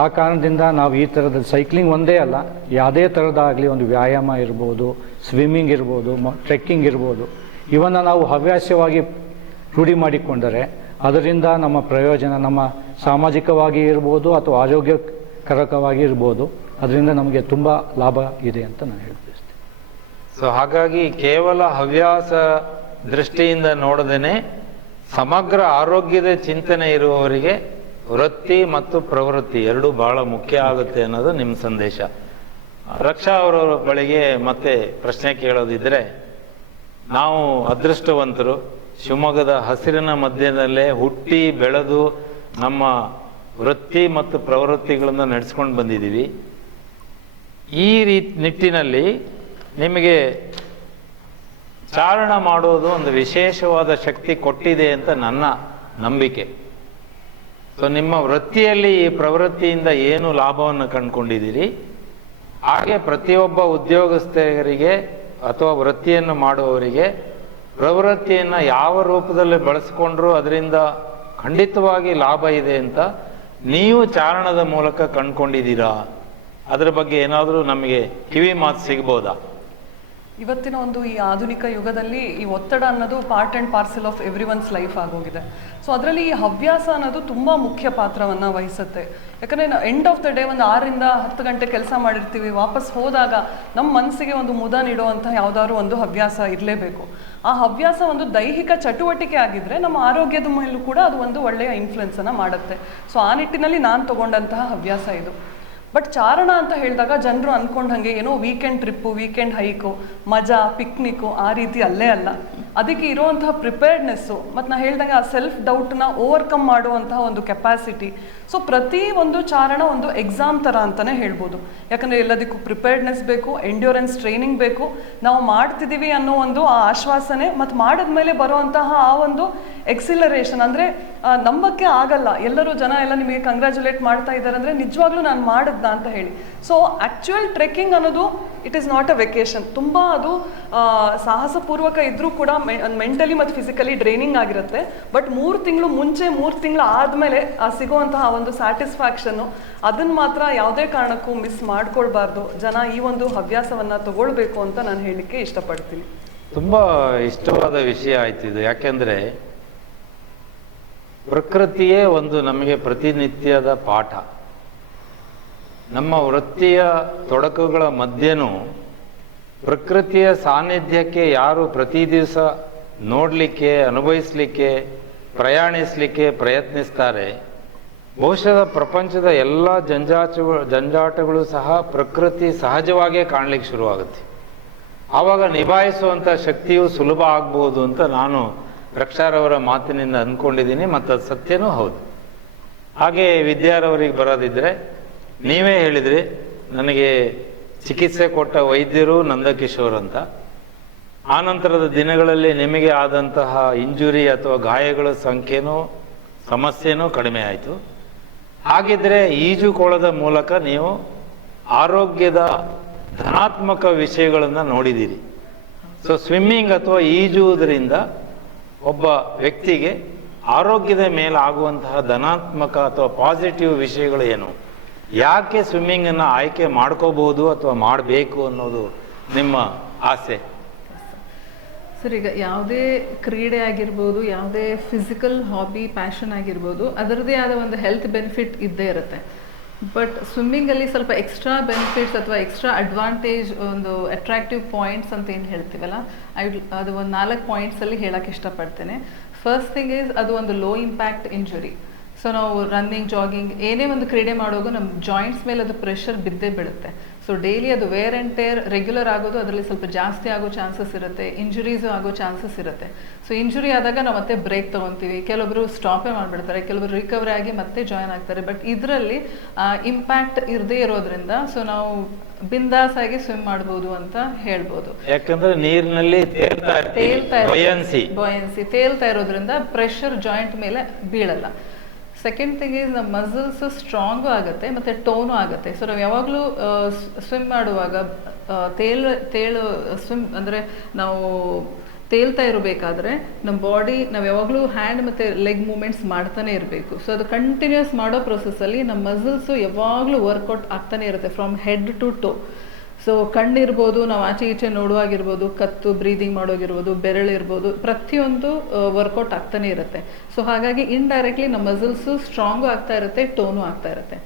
ಆ ಕಾರಣದಿಂದ ನಾವು ಈ ಥರದ ಸೈಕ್ಲಿಂಗ್ ಒಂದೇ ಅಲ್ಲ, ಯಾವುದೇ ಥರದಾಗಲಿ ಒಂದು ವ್ಯಾಯಾಮ ಇರ್ಬೋದು, ಸ್ವಿಮ್ಮಿಂಗ್ ಇರ್ಬೋದು, ಟ್ರೆಕ್ಕಿಂಗ್ ಇರ್ಬೋದು, ಇವನ್ನು ನಾವು ಹವ್ಯಾಸವಾಗಿ ರೂಢಿ ಮಾಡಿಕೊಂಡರೆ ಅದರಿಂದ ನಮ್ಮ ಪ್ರಯೋಜನ ನಮ್ಮ ಸಾಮಾಜಿಕವಾಗಿ ಇರ್ಬೋದು ಅಥವಾ ಆರೋಗ್ಯಕರಕವಾಗಿ ಇರ್ಬೋದು, ಅದರಿಂದ ನಮಗೆ ತುಂಬ ಲಾಭ ಇದೆ ಅಂತ ನಾನು ಹೇಳ್ತೀನಿ. ಸೊ ಹಾಗಾಗಿ ಕೇವಲ ಹವ್ಯಾಸ ದೃಷ್ಟಿಯಿಂದ ನೋಡದೇನೆ ಸಮಗ್ರ ಆರೋಗ್ಯದ ಚಿಂತನೆ ಇರುವವರಿಗೆ ವೃತ್ತಿ ಮತ್ತು ಪ್ರವೃತ್ತಿ ಎರಡೂ ಬಹಳ ಮುಖ್ಯ ಆಗುತ್ತೆ ಅನ್ನೋದು ನಿಮ್ಮ ಸಂದೇಶ. ರಕ್ಷಾ ಅವರವರ ಬಳಿಗೆ ಮತ್ತೆ ಪ್ರಶ್ನೆ ಕೇಳೋದಿದ್ರೆ, ನಾವು ಅದೃಷ್ಟವಂತರು, ಶಿವಮೊಗ್ಗದ ಹಸಿರಿನ ಮಧ್ಯದಲ್ಲೇ ಹುಟ್ಟಿ ಬೆಳೆದು ನಮ್ಮ ವೃತ್ತಿ ಮತ್ತು ಪ್ರವೃತ್ತಿಗಳನ್ನು ನಡೆಸ್ಕೊಂಡು ಬಂದಿದ್ದೀವಿ. ಈ ನಿಟ್ಟಿನಲ್ಲಿ ನಿಮಗೆ ಚಾರಣ ಮಾಡೋದು ಒಂದು ವಿಶೇಷವಾದ ಶಕ್ತಿ ಕೊಟ್ಟಿದೆ ಅಂತ ನನ್ನ ನಂಬಿಕೆ. ಸೊ ನಿಮ್ಮ ವೃತ್ತಿಯಲ್ಲಿ ಈ ಪ್ರವೃತ್ತಿಯಿಂದ ಏನು ಲಾಭವನ್ನು ಕಂಡುಕೊಂಡಿದ್ದೀರಿ? ಹಾಗೆ ಪ್ರತಿಯೊಬ್ಬ ಉದ್ಯೋಗಸ್ಥರಿಗೆ ಅಥವಾ ವೃತ್ತಿಯನ್ನು ಮಾಡುವವರಿಗೆ ಪ್ರವೃತ್ತಿಯನ್ನು ಯಾವ ರೂಪದಲ್ಲಿ ಬಳಸ್ಕೊಂಡ್ರೂ ಅದರಿಂದ ಖಂಡಿತವಾಗಿ ಲಾಭ ಇದೆ ಅಂತ ನೀವು ಚಾರಣದ ಮೂಲಕ ಕಂಡುಕೊಂಡಿದ್ದೀರಾ? ಅದರ ಬಗ್ಗೆ ಏನಾದರೂ ನಮಗೆ ಕಿವಿ ಮಾತು ಸಿಗ್ಬೋದಾ? ಇವತ್ತಿನ ಒಂದು ಈ ಆಧುನಿಕ ಯುಗದಲ್ಲಿ ಈ ಒತ್ತಡ ಅನ್ನೋದು part and parcel of every once life ಆಗೋಗಿದೆ. ಸೊ ಅದರಲ್ಲಿ ಈ ಹವ್ಯಾಸ ಅನ್ನೋದು ತುಂಬ ಮುಖ್ಯ ಪಾತ್ರವನ್ನು ವಹಿಸುತ್ತೆ. ಯಾಕಂದರೆ ಎಂಡ್ ಆಫ್ ದ ಡೇ ಒಂದು 6ರಿಂದ 10 ಗಂಟೆ ಕೆಲಸ ಮಾಡಿರ್ತೀವಿ, ವಾಪಸ್ ಹೋದಾಗ ನಮ್ಮ ಮನಸ್ಸಿಗೆ ಒಂದು ಮುದ ನೀಡುವಂಥ ಯಾವುದಾದ್ರು ಒಂದು ಹವ್ಯಾಸ ಇರಲೇಬೇಕು. ಆ ಹವ್ಯಾಸ ಒಂದು ದೈಹಿಕ ಚಟುವಟಿಕೆ ಆಗಿದ್ದರೆ ನಮ್ಮ ಆರೋಗ್ಯದ ಮೇಲೂ ಕೂಡ ಅದು ಒಂದು ಒಳ್ಳೆಯ ಇನ್ಫ್ಲುಯೆನ್ಸನ್ನು ಮಾಡುತ್ತೆ. ಸೊ ಆ ನಿಟ್ಟಿನಲ್ಲಿ ನಾನು ತಗೊಂಡಂತಹ ಹವ್ಯಾಸ ಇದು. ಬಟ್ ಚಾರಣ ಅಂತ ಹೇಳಿದಾಗ ಜನರು ಅಂದ್ಕೊಂಡು ಹಾಗೆ ಏನೋ ವೀಕೆಂಡ್ ಟ್ರಿಪ್ಪು, ವೀಕೆಂಡ್ ಹೈಕು, ಮಜಾ, ಪಿಕ್ನಿಕ್ಕು ಆ ರೀತಿ ಅಲ್ಲೇ ಅಲ್ಲ. ಅದಕ್ಕೆ ಇರುವಂತಹ ಪ್ರಿಪೇರ್ಡ್ನೆಸ್ಸು ಮತ್ತು ನಾನು ಹೇಳ್ದಂಗೆ ಆ ಸೆಲ್ಫ್ ಡೌಟ್ನ ಓವರ್ಕಮ್ ಮಾಡುವಂತಹ ಒಂದು ಕೆಪಾಸಿಟಿ. ಸೊ ಪ್ರತಿ ಒಂದು ಚಾರಣ ಒಂದು ಎಕ್ಸಾಮ್ ಥರ ಅಂತಲೇ ಹೇಳ್ಬೋದು. ಯಾಕಂದರೆ ಎಲ್ಲದಕ್ಕೂ ಪ್ರಿಪೇರ್ಡ್ನೆಸ್ ಬೇಕು, ಎಂಡ್ಯೂರೆನ್ಸ್ ಟ್ರೈನಿಂಗ್ ಬೇಕು, ನಾವು ಮಾಡ್ತಿದ್ದೀವಿ ಅನ್ನೋ ಒಂದು ಆ ಆಶ್ವಾಸನೆ ಮತ್ತು ಮಾಡಿದ್ಮೇಲೆ ಬರುವಂತಹ ಆ ಒಂದು ಎಕ್ಸಿಲರೇಷನ್, ಅಂದರೆ ನಂಬಕ್ಕೆ ಆಗಲ್ಲ. ಎಲ್ಲರೂ ಜನ ಎಲ್ಲ ನಿಮಗೆ ಕಂಗ್ರ್ಯಾಚುಲೇಟ್ ಮಾಡ್ತಾ ಇದ್ದಾರೆ ಅಂದರೆ ನಿಜವಾಗ್ಲೂ ನಾನು ಮಾಡಿದ್ದ ಅಂತ ಹೇಳಿ. ಸೊ ಆ್ಯಕ್ಚುಯಲ್ ಟ್ರೆಕ್ಕಿಂಗ್ ಅನ್ನೋದು it is not a vacation. ತುಂಬ ಅದು ಸಾಹಸಪೂರ್ವಕ ಇದ್ದರೂ ಕೂಡ ಮೆಂಟಲಿ ಮತ್ತು ಫಿಸಿಕಲಿ ಡ್ರೈನಿಂಗ್ ಆಗಿರುತ್ತೆ. ಬಟ್ 3 ತಿಂಗಳು ಮುಂಚೆ 3 ತಿಂಗಳು ಆದಮೇಲೆ ಸಿಗುವಂತಹ ಒಂದು ಸ್ಯಾಟಿಸ್ಫ್ಯಾಕ್ಷನ್ನು, ಅದನ್ನು ಮಾತ್ರ ಯಾವುದೇ ಕಾರಣಕ್ಕೂ ಮಿಸ್ ಮಾಡ್ಕೊಳ್ಬಾರ್ದು. ಜನ ಈ ಒಂದು ಹವ್ಯಾಸವನ್ನು ತಗೊಳ್ಬೇಕು ಅಂತ ನಾನು ಹೇಳಲಿಕ್ಕೆ ಇಷ್ಟಪಡ್ತೀನಿ. ತುಂಬ ಇಷ್ಟವಾದ ವಿಷಯ ಆಯ್ತು ಇದು. ಯಾಕೆಂದರೆ ಪ್ರಕೃತಿಯೇ ಒಂದು ನಮಗೆ ಪ್ರತಿನಿತ್ಯದ ಪಾಠ. ನಮ್ಮ ವೃತ್ತಿಯ ತೊಡಕುಗಳ ಮಧ್ಯೆನೂ ಪ್ರಕೃತಿಯ ಸಾನ್ನಿಧ್ಯಕ್ಕೆ ಯಾರು ಪ್ರತಿ ದಿವಸ ನೋಡಲಿಕ್ಕೆ, ಅನುಭವಿಸಲಿಕ್ಕೆ, ಪ್ರಯಾಣಿಸಲಿಕ್ಕೆ ಪ್ರಯತ್ನಿಸ್ತಾರೆ, ಬಹುಶಃ ಪ್ರಪಂಚದ ಎಲ್ಲ ಜಂಜಾಟಗಳು ಸಹ ಪ್ರಕೃತಿ ಸಹಜವಾಗೇ ಕಾಣಲಿಕ್ಕೆ ಶುರುವಾಗುತ್ತೆ. ಆವಾಗ ನಿಭಾಯಿಸುವಂಥ ಶಕ್ತಿಯು ಸುಲಭ ಆಗ್ಬೋದು ಅಂತ ನಾನು ರಕ್ಷಾರವರ ಮಾತಿನಿಂದ ಅಂದ್ಕೊಂಡಿದ್ದೀನಿ, ಮತ್ತು ಅದು ಸತ್ಯನೂ ಹೌದು. ಹಾಗೆ ವಿದ್ಯಾರವರಿಗೆ ಬರೋದಿದ್ರೆ, ನೀವೇ ಹೇಳಿದ್ರಿ ನನಗೆ ಚಿಕಿತ್ಸೆ ಕೊಟ್ಟ ವೈದ್ಯರು ನಂದಕಿಶೋರ್ ಅಂತ. ಆನಂತರದ ದಿನಗಳಲ್ಲಿ ನಿಮಗೆ ಆದಂತಹ ಇಂಜುರಿ ಅಥವಾ ಗಾಯಗಳ ಸಮಸ್ಯೆನೂ ಕಡಿಮೆ ಆಯಿತು. ಹಾಗಿದ್ರೆ ಈಜುಕೊಳದ ಮೂಲಕ ನೀವು ಆರೋಗ್ಯದ ಧನಾತ್ಮಕ ವಿಷಯಗಳನ್ನು ನೋಡಿದ್ದೀರಿ. ಸೊ ಸ್ವಿಮ್ಮಿಂಗ್ ಅಥವಾ ಈಜುವುದರಿಂದ ಒಬ್ಬ ವ್ಯಕ್ತಿಗೆ ಆರೋಗ್ಯದ ಮೇಲೆ ಆಗುವಂತಹ ಧನಾತ್ಮಕ ಅಥವಾ ಪಾಸಿಟಿವ್ ವಿಷಯಗಳು ಏನು, ಯಾಕೆ ಸ್ವಿಮ್ಮಿಂಗನ್ನು ಆಯ್ಕೆ ಮಾಡ್ಕೋಬಹುದು ಅಥವಾ ಮಾಡಬೇಕು ಅನ್ನೋದು ನಿಮ್ಮ ಆಸೆ? ಸರ್, ಈಗ ಯಾವುದೇ ಕ್ರೀಡೆ ಆಗಿರ್ಬೋದು, ಯಾವುದೇ ಫಿಸಿಕಲ್ ಹಾಬಿ ಪ್ಯಾಷನ್ ಆಗಿರ್ಬೋದು, ಅದರದ್ದೇ ಆದ ಒಂದು ಹೆಲ್ತ್ ಬೆನಿಫಿಟ್ ಇದ್ದೇ ಇರುತ್ತೆ. ಬಟ್ ಸ್ವಿಮ್ಮಿಂಗಲ್ಲಿ ಸ್ವಲ್ಪ ಎಕ್ಸ್ಟ್ರಾ ಬೆನಿಫಿಟ್ಸ್ ಅಥವಾ ಎಕ್ಸ್ಟ್ರಾ ಅಡ್ವಾಂಟೇಜ್, ಒಂದು ಅಟ್ರಾಕ್ಟಿವ್ ಪಾಯಿಂಟ್ಸ್ ಅಂತ ಏನು ಹೇಳ್ತೀವಲ್ಲ, ಅದು ಒಂದು 4 ಪಾಯಿಂಟ್ಸಲ್ಲಿ ಹೇಳಕ್ಕೆ ಇಷ್ಟಪಡ್ತೇನೆ. ಫಸ್ಟ್ ಥಿಂಗ್ ಈಸ್, ಅದು ಒಂದು ಲೋ ಇಂಪ್ಯಾಕ್ಟ್ ಇಂಜುರಿ. ಸೊ ನಾವು ರನ್ನಿಂಗ್, ಜಾಗಿಂಗ್ ಏನೇ ಒಂದು ಕ್ರೀಡೆ ಮಾಡುವಾಗ ನಮ್ಮ ಜಾಯಿಂಟ್ಸ್ ಮೇಲೆ ಅದು ಪ್ರೆಷರ್ ಬಿದ್ದೇ ಬೀಳುತ್ತೆ. ಸೊ ಡೈಲಿ ಅದು ವೇರ್ ಆ್ಯಂಡ್ ಟೇರ್ ರೆಗ್ಯುಲರ್ ಆಗೋದು, ಅದರಲ್ಲಿ ಸ್ವಲ್ಪ ಜಾಸ್ತಿ ಆಗೋ ಚಾನ್ಸಸ್ ಇರುತ್ತೆ, ಇಂಜುರೀಸು ಆಗೋ ಚಾನ್ಸಸ್ ಇರುತ್ತೆ. ಸೊ ಇಂಜುರಿ ಆದಾಗ ನಾವು ಮತ್ತೆ ಬ್ರೇಕ್ ತೊಗೊತೀವಿ, ಕೆಲವೊಬ್ಬರು ಸ್ಟಾಪೇ ಮಾಡಿಬಿಡ್ತಾರೆ, ಕೆಲವರು ರಿಕವರಿ ಆಗಿ ಮತ್ತೆ ಜಾಯ್ನ್ ಆಗ್ತಾರೆ. ಬಟ್ ಇದರಲ್ಲಿ ಇಂಪ್ಯಾಕ್ಟ್ ಇರದೇ ಇರೋದ್ರಿಂದ ಸೊ ನಾವು ಬಿಂದಾಸ್ ಆಗಿ ಸ್ವಿಮ್ ಮಾಡ್ಬೋದು ಅಂತ ಹೇಳ್ಬೋದು. ಯಾಕಂದ್ರೆ ನೀರಿನಲ್ಲಿ ತೇಲ್ತಾ ಇರೋದ್ರಿಂದ ಪ್ರೆಷರ್ ಜಾಯಿಂಟ್ ಮೇಲೆ ಬೀಳಲ್ಲ. ಸೆಕೆಂಡ್ ಥಿಂಗ್ ಈಸ್, ನಮ್ಮ ಮಸಲ್ಸ್ ಸ್ಟ್ರಾಂಗು ಆಗುತ್ತೆ ಮತ್ತು ಟೋನು ಆಗುತ್ತೆ. ಸೊ ನಾವು ಯಾವಾಗಲೂ ಸ್ವಿಮ್ ಮಾಡುವಾಗ ಸ್ವಿಮ್ ಅಂದರೆ ನಾವು ತೇಲ್ತಾ ಇರಬೇಕಾದ್ರೆ ನಮ್ಮ ಬಾಡಿ ನಾವು ಯಾವಾಗಲೂ ಹ್ಯಾಂಡ್ ಮತ್ತು ಲೆಗ್ ಮೂಮೆಂಟ್ಸ್ ಮಾಡ್ತಾನೆ ಇರಬೇಕು. ಸೊ ಅದು ಕಂಟಿನ್ಯೂಸ್ ಮಾಡೋ ಪ್ರೊಸೆಸ್ಸಲ್ಲಿ ನಮ್ಮ ಮಸಲ್ಸು ಯಾವಾಗಲೂ ವರ್ಕೌಟ್ ಆಗ್ತಾನೆ ಇರುತ್ತೆ, from head to toe. So ಕಣ್ಣಿರ್ಬೋದು, ನಾವು ಆಚೆ ಈಚೆ ನೋಡುವಾಗಿರ್ಬೋದು, ಕತ್ತು ಬ್ರೀದಿಂಗ್ ಮಾಡೋಗಿರ್ಬೋದು, ಬೆರಳಿರ್ಬೋದು, ಪ್ರತಿಯೊಂದು ವರ್ಕೌಟ್ ಆಗ್ತಾನೆ ಇರುತ್ತೆ. ಸೊ ಹಾಗಾಗಿ ಇಂಡೈರೆಕ್ಟ್ಲಿ ನಮ್ಮ ಮಸಲ್ಸು ಸ್ಟ್ರಾಂಗು ಆಗ್ತಾ ಇರುತ್ತೆ, ಟೋನು ಆಗ್ತಾ ಇರುತ್ತೆ.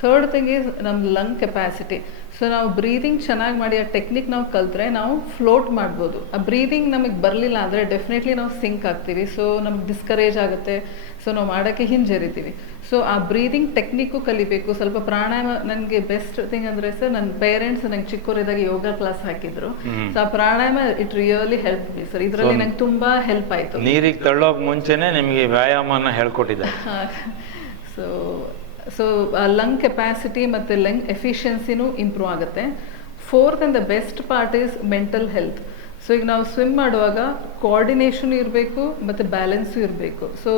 ಥರ್ಡ್ ಥಿಂಗ್ ಈಸ್ ನಮ್ಮ ಲಂಗ್ ಕೆಪಾಸಿಟಿ. ಸೊ ನಾವು ಬ್ರೀದಿಂಗ್ ಚೆನ್ನಾಗಿ ಮಾಡಿ ಆ ಟೆಕ್ನಿಕ್ ನಾವು ಕಲಿತ್ರೆ ನಾವು ಫ್ಲೋಟ್ ಮಾಡ್ಬೋದು. ಆ ಬ್ರೀದಿಂಗ್ ನಮಗೆ ಬರಲಿಲ್ಲ ಅಂದರೆ ಡೆಫಿನೆಟ್ಲಿ ನಾವು ಸಿಂಕ್ ಆಗ್ತೀವಿ. ಸೊ ನಮ್ಗೆ ಡಿಸ್ಕರೇಜ್ ಆಗುತ್ತೆ, ಸೊ ನಾವು ಮಾಡೋಕ್ಕೆ ಹಿಂಜರಿತೀವಿ. ಸೊ ಆ ಬ್ರೀದಿಂಗ್ ಟೆಕ್ನಿಕ್ಕು ಕಲಿಬೇಕು. ಸ್ವಲ್ಪ ಪ್ರಾಣಾಯಾಮ, ನನಗೆ ಬೆಸ್ಟ್ ಥಿಂಗ್ ಅಂದರೆ ಸರ್, ನನ್ನ ಪೇರೆಂಟ್ಸ್ ನಂಗೆ ಚಿಕ್ಕವರಿದ್ದಾಗ ಯೋಗ ಕ್ಲಾಸ್ ಹಾಕಿದ್ರು. ಸೊ ಆ pranayama it really help me sir. ಇದರಲ್ಲಿ ನಂಗೆ ತುಂಬಾ ಹೆಲ್ಪ್ ಆಯಿತು. ನೀರಿಗೆ ತಳ್ಳೋಕೆ ಮುಂಚೆನೆ ನಿಮಗೆ ವ್ಯಾಯಾಮನ ಹೇಳ್ಕೊಟ್ಟಿದ್ದಾರೆ. ಸೊ ಲಂಗ್ ಕೆಪಾಸಿಟಿ ಮತ್ತು ಲಂಗ್ ಎಫಿಷಿಯನ್ಸಿನೂ ಇಂಪ್ರೂವ್ ಆಗುತ್ತೆ. Fourth and the best part is mental health. So ಈಗ ನಾವು ಸ್ವಿಮ್ ಮಾಡುವಾಗ ಕೋಆರ್ಡಿನೇಷನ್ ಇರಬೇಕು ಮತ್ತು ಬ್ಯಾಲೆನ್ಸು ಇರಬೇಕು. ಸೊ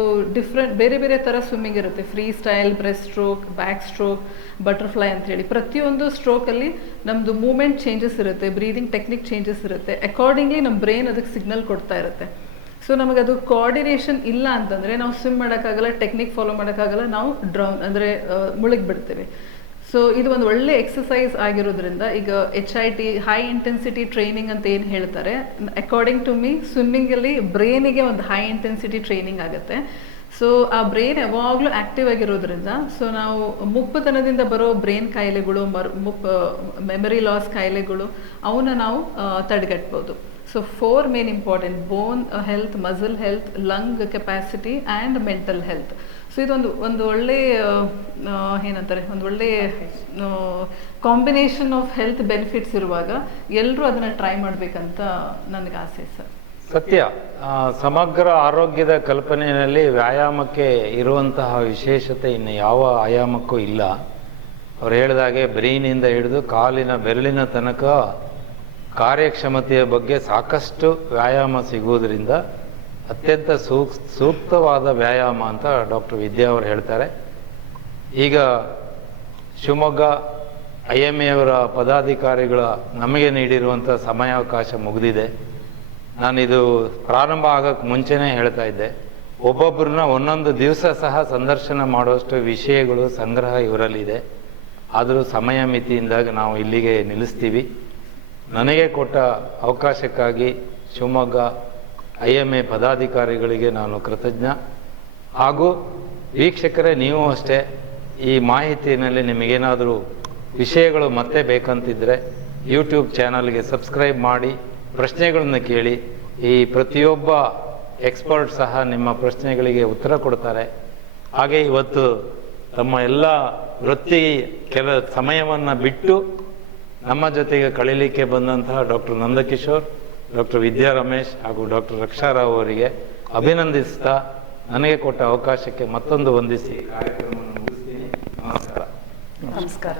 ಬೇರೆ ಬೇರೆ ಥರ ಸ್ವಿಮ್ಮಿಂಗ್ ಇರುತ್ತೆ. Free style, breast stroke, back stroke, butterfly ಅಂತೇಳಿ ಪ್ರತಿಯೊಂದು ಸ್ಟ್ರೋಕಲ್ಲಿ ನಮ್ಮದು ಮೂಮೆಂಟ್ ಚೇಂಜಸ್ ಇರುತ್ತೆ, ಬ್ರೀದಿಂಗ್ ಟೆಕ್ನಿಕ್ ಚೇಂಜಸ್ ಇರುತ್ತೆ. ಅಕಾರ್ಡಿಂಗ್ಲಿ ನಮ್ಮ ಬ್ರೈನ್ ಅದಕ್ಕೆ ಸಿಗ್ನಲ್ ಕೊಡ್ತಾ ಇರುತ್ತೆ. ಸೊ ನಮಗದು ಕೋಆರ್ಡಿನೇಷನ್ ಇಲ್ಲ ಅಂತಂದರೆ ನಾವು ಸ್ವಿಮ್ ಮಾಡೋಕ್ಕಾಗಲ್ಲ, ಟೆಕ್ನಿಕ್ ಫಾಲೋ ಮಾಡೋಕ್ಕಾಗಲ್ಲ, ನಾವು ಡ್ರೌನ್ ಅಂದರೆ ಮುಳುಗಿಬಿಡ್ತೇವೆ. ಸೊ ಇದು ಒಂದು ಒಳ್ಳೆ ಎಕ್ಸಸೈಸ್ ಆಗಿರೋದ್ರಿಂದ ಈಗ HIT, ಹೈ ಇಂಟೆನ್ಸಿಟಿ ಟ್ರೈನಿಂಗ್ ಅಂತ ಏನು ಹೇಳ್ತಾರೆ, ಅಕಾರ್ಡಿಂಗ್ ಟು ಮೀ ಸ್ವಿಮ್ಮಿಂಗಲ್ಲಿ ಬ್ರೈನಿಗೆ ಒಂದು ಹೈ ಇಂಟೆನ್ಸಿಟಿ ಟ್ರೈನಿಂಗ್ ಆಗುತ್ತೆ. ಸೊ ಆ ಬ್ರೈನ್ ಯಾವಾಗಲೂ ಆ್ಯಕ್ಟಿವ್ ಆಗಿರೋದ್ರಿಂದ ಸೊ ನಾವು ಮುಪ್ಪುತನದಿಂದ ಬರೋ ಬ್ರೈನ್ ಕಾಯಿಲೆಗಳು, ಮೆಮರಿ ಲಾಸ್ ಕಾಯಿಲೆಗಳು ಅವನ್ನ ನಾವು ತಡೆಗಟ್ಬೋದು. So 4 main important: bone health, muscle health, lung capacity and mental health. So ಇದೊಂದು ಒಳ್ಳೆ ಏನಂತಾರೆ, ಒಂದು ಒಳ್ಳೆ ಕಾಂಬಿನೇಷನ್ ಆಫ್ ಹೆಲ್ತ್ ಬೆನಿಫಿಟ್ಸ್ ಇರುವಾಗ ಎಲ್ಲರೂ ಅದನ್ನು ಟ್ರೈ ಮಾಡಬೇಕಂತ ನನಗೆ ಆಸೆ ಸರ್. ಸತ್ಯ. ಸಮಗ್ರ ಆರೋಗ್ಯದ ಕಲ್ಪನೆಯಲ್ಲಿ ವ್ಯಾಯಾಮಕ್ಕೆ ಇರುವಂತಹ ವಿಶೇಷತೆ ಇನ್ನು ಯಾವ ಆಯಾಮಕ್ಕೂ ಇಲ್ಲ. ಅವ್ರು ಹೇಳಿದಾಗೆ ಬ್ರೈನಿಂದ ಹಿಡಿದು ಕಾಲಿನ ಬೆರಳಿನ ತನಕ ಕಾರ್ಯಕ್ಷಮತೆಯ ಬಗ್ಗೆ ಸಾಕಷ್ಟು ವ್ಯಾಯಾಮ ಸಿಗುವುದರಿಂದ ಅತ್ಯಂತ ಸೂಕ್ತವಾದ ವ್ಯಾಯಾಮ ಅಂತ ಡಾಕ್ಟರ್ ವಿದ್ಯಾ ಅವರು ಹೇಳ್ತಾರೆ. ಈಗ ಶಿವಮೊಗ್ಗ IMA ಅವರ ಪದಾಧಿಕಾರಿಗಳ ನಮಗೆ ನೀಡಿರುವಂಥ ಸಮಯಾವಕಾಶ ಮುಗಿದಿದೆ. ನಾನಿದು ಪ್ರಾರಂಭ ಆಗೋಕ್ಕೆ ಮುಂಚೆನೇ ಹೇಳ್ತಾ ಇದ್ದೆ, ಒಬ್ಬೊಬ್ಬರನ್ನ ಒಂದೊಂದು ದಿವಸ ಸಹ ಸಂದರ್ಶನ ಮಾಡುವಷ್ಟು ವಿಷಯಗಳು ಸಂಗ್ರಹ ಇವರಲ್ಲಿದೆ. ಆದರೂ ಸಮಯ ಮಿತಿಯಿಂದಾಗ ನಾವು ಇಲ್ಲಿಗೆ ನಿಲ್ಲಿಸ್ತೀವಿ. ನನಗೆ ಕೊಟ್ಟ ಅವಕಾಶಕ್ಕಾಗಿ ಶಿವಮೊಗ್ಗ IMA ಪದಾಧಿಕಾರಿಗಳಿಗೆ ನಾನು ಕೃತಜ್ಞ. ಹಾಗೂ ವೀಕ್ಷಕರೇ, ನೀವು ಅಷ್ಟೇ ಈ ಮಾಹಿತಿಯಲ್ಲಿ ನಿಮಗೇನಾದರೂ ವಿಷಯಗಳು ಮತ್ತೆ ಬೇಕಂತಿದ್ದರೆ ಯೂಟ್ಯೂಬ್ ಚಾನಲ್ಗೆ ಸಬ್ಸ್ಕ್ರೈಬ್ ಮಾಡಿ, ಪ್ರಶ್ನೆಗಳನ್ನು ಕೇಳಿ. ಈ ಪ್ರತಿಯೊಬ್ಬ ಎಕ್ಸ್ಪರ್ಟ್ ಸಹ ನಿಮ್ಮ ಪ್ರಶ್ನೆಗಳಿಗೆ ಉತ್ತರ ಕೊಡ್ತಾರೆ. ಹಾಗೆ ಇವತ್ತು ತಮ್ಮ ಎಲ್ಲ ವೃತ್ತಿ ಸಮಯವನ್ನು ಬಿಟ್ಟು ನಮ್ಮ ಜೊತೆಗೆ ಕಳೀಲಿಕ್ಕೆ ಬಂದಂತಹ ಡಾಕ್ಟರ್ ನಂದಕಿಶೋರ್, ಡಾಕ್ಟರ್ ವಿದ್ಯಾ ರಮೇಶ್ ಹಾಗೂ ಡಾಕ್ಟರ್ ರಕ್ಷಾರಾವ್ ಅವರಿಗೆ ಅಭಿನಂದಿಸ್ತಾ ನನಗೆ ಕೊಟ್ಟ ಅವಕಾಶಕ್ಕೆ ಮತ್ತೊಂದು ವಂದಿಸಿ ಕಾರ್ಯಕ್ರಮವನ್ನು ಮುಗಿಸ್ತೀನಿ. ನಮಸ್ಕಾರ. ನಮಸ್ಕಾರ.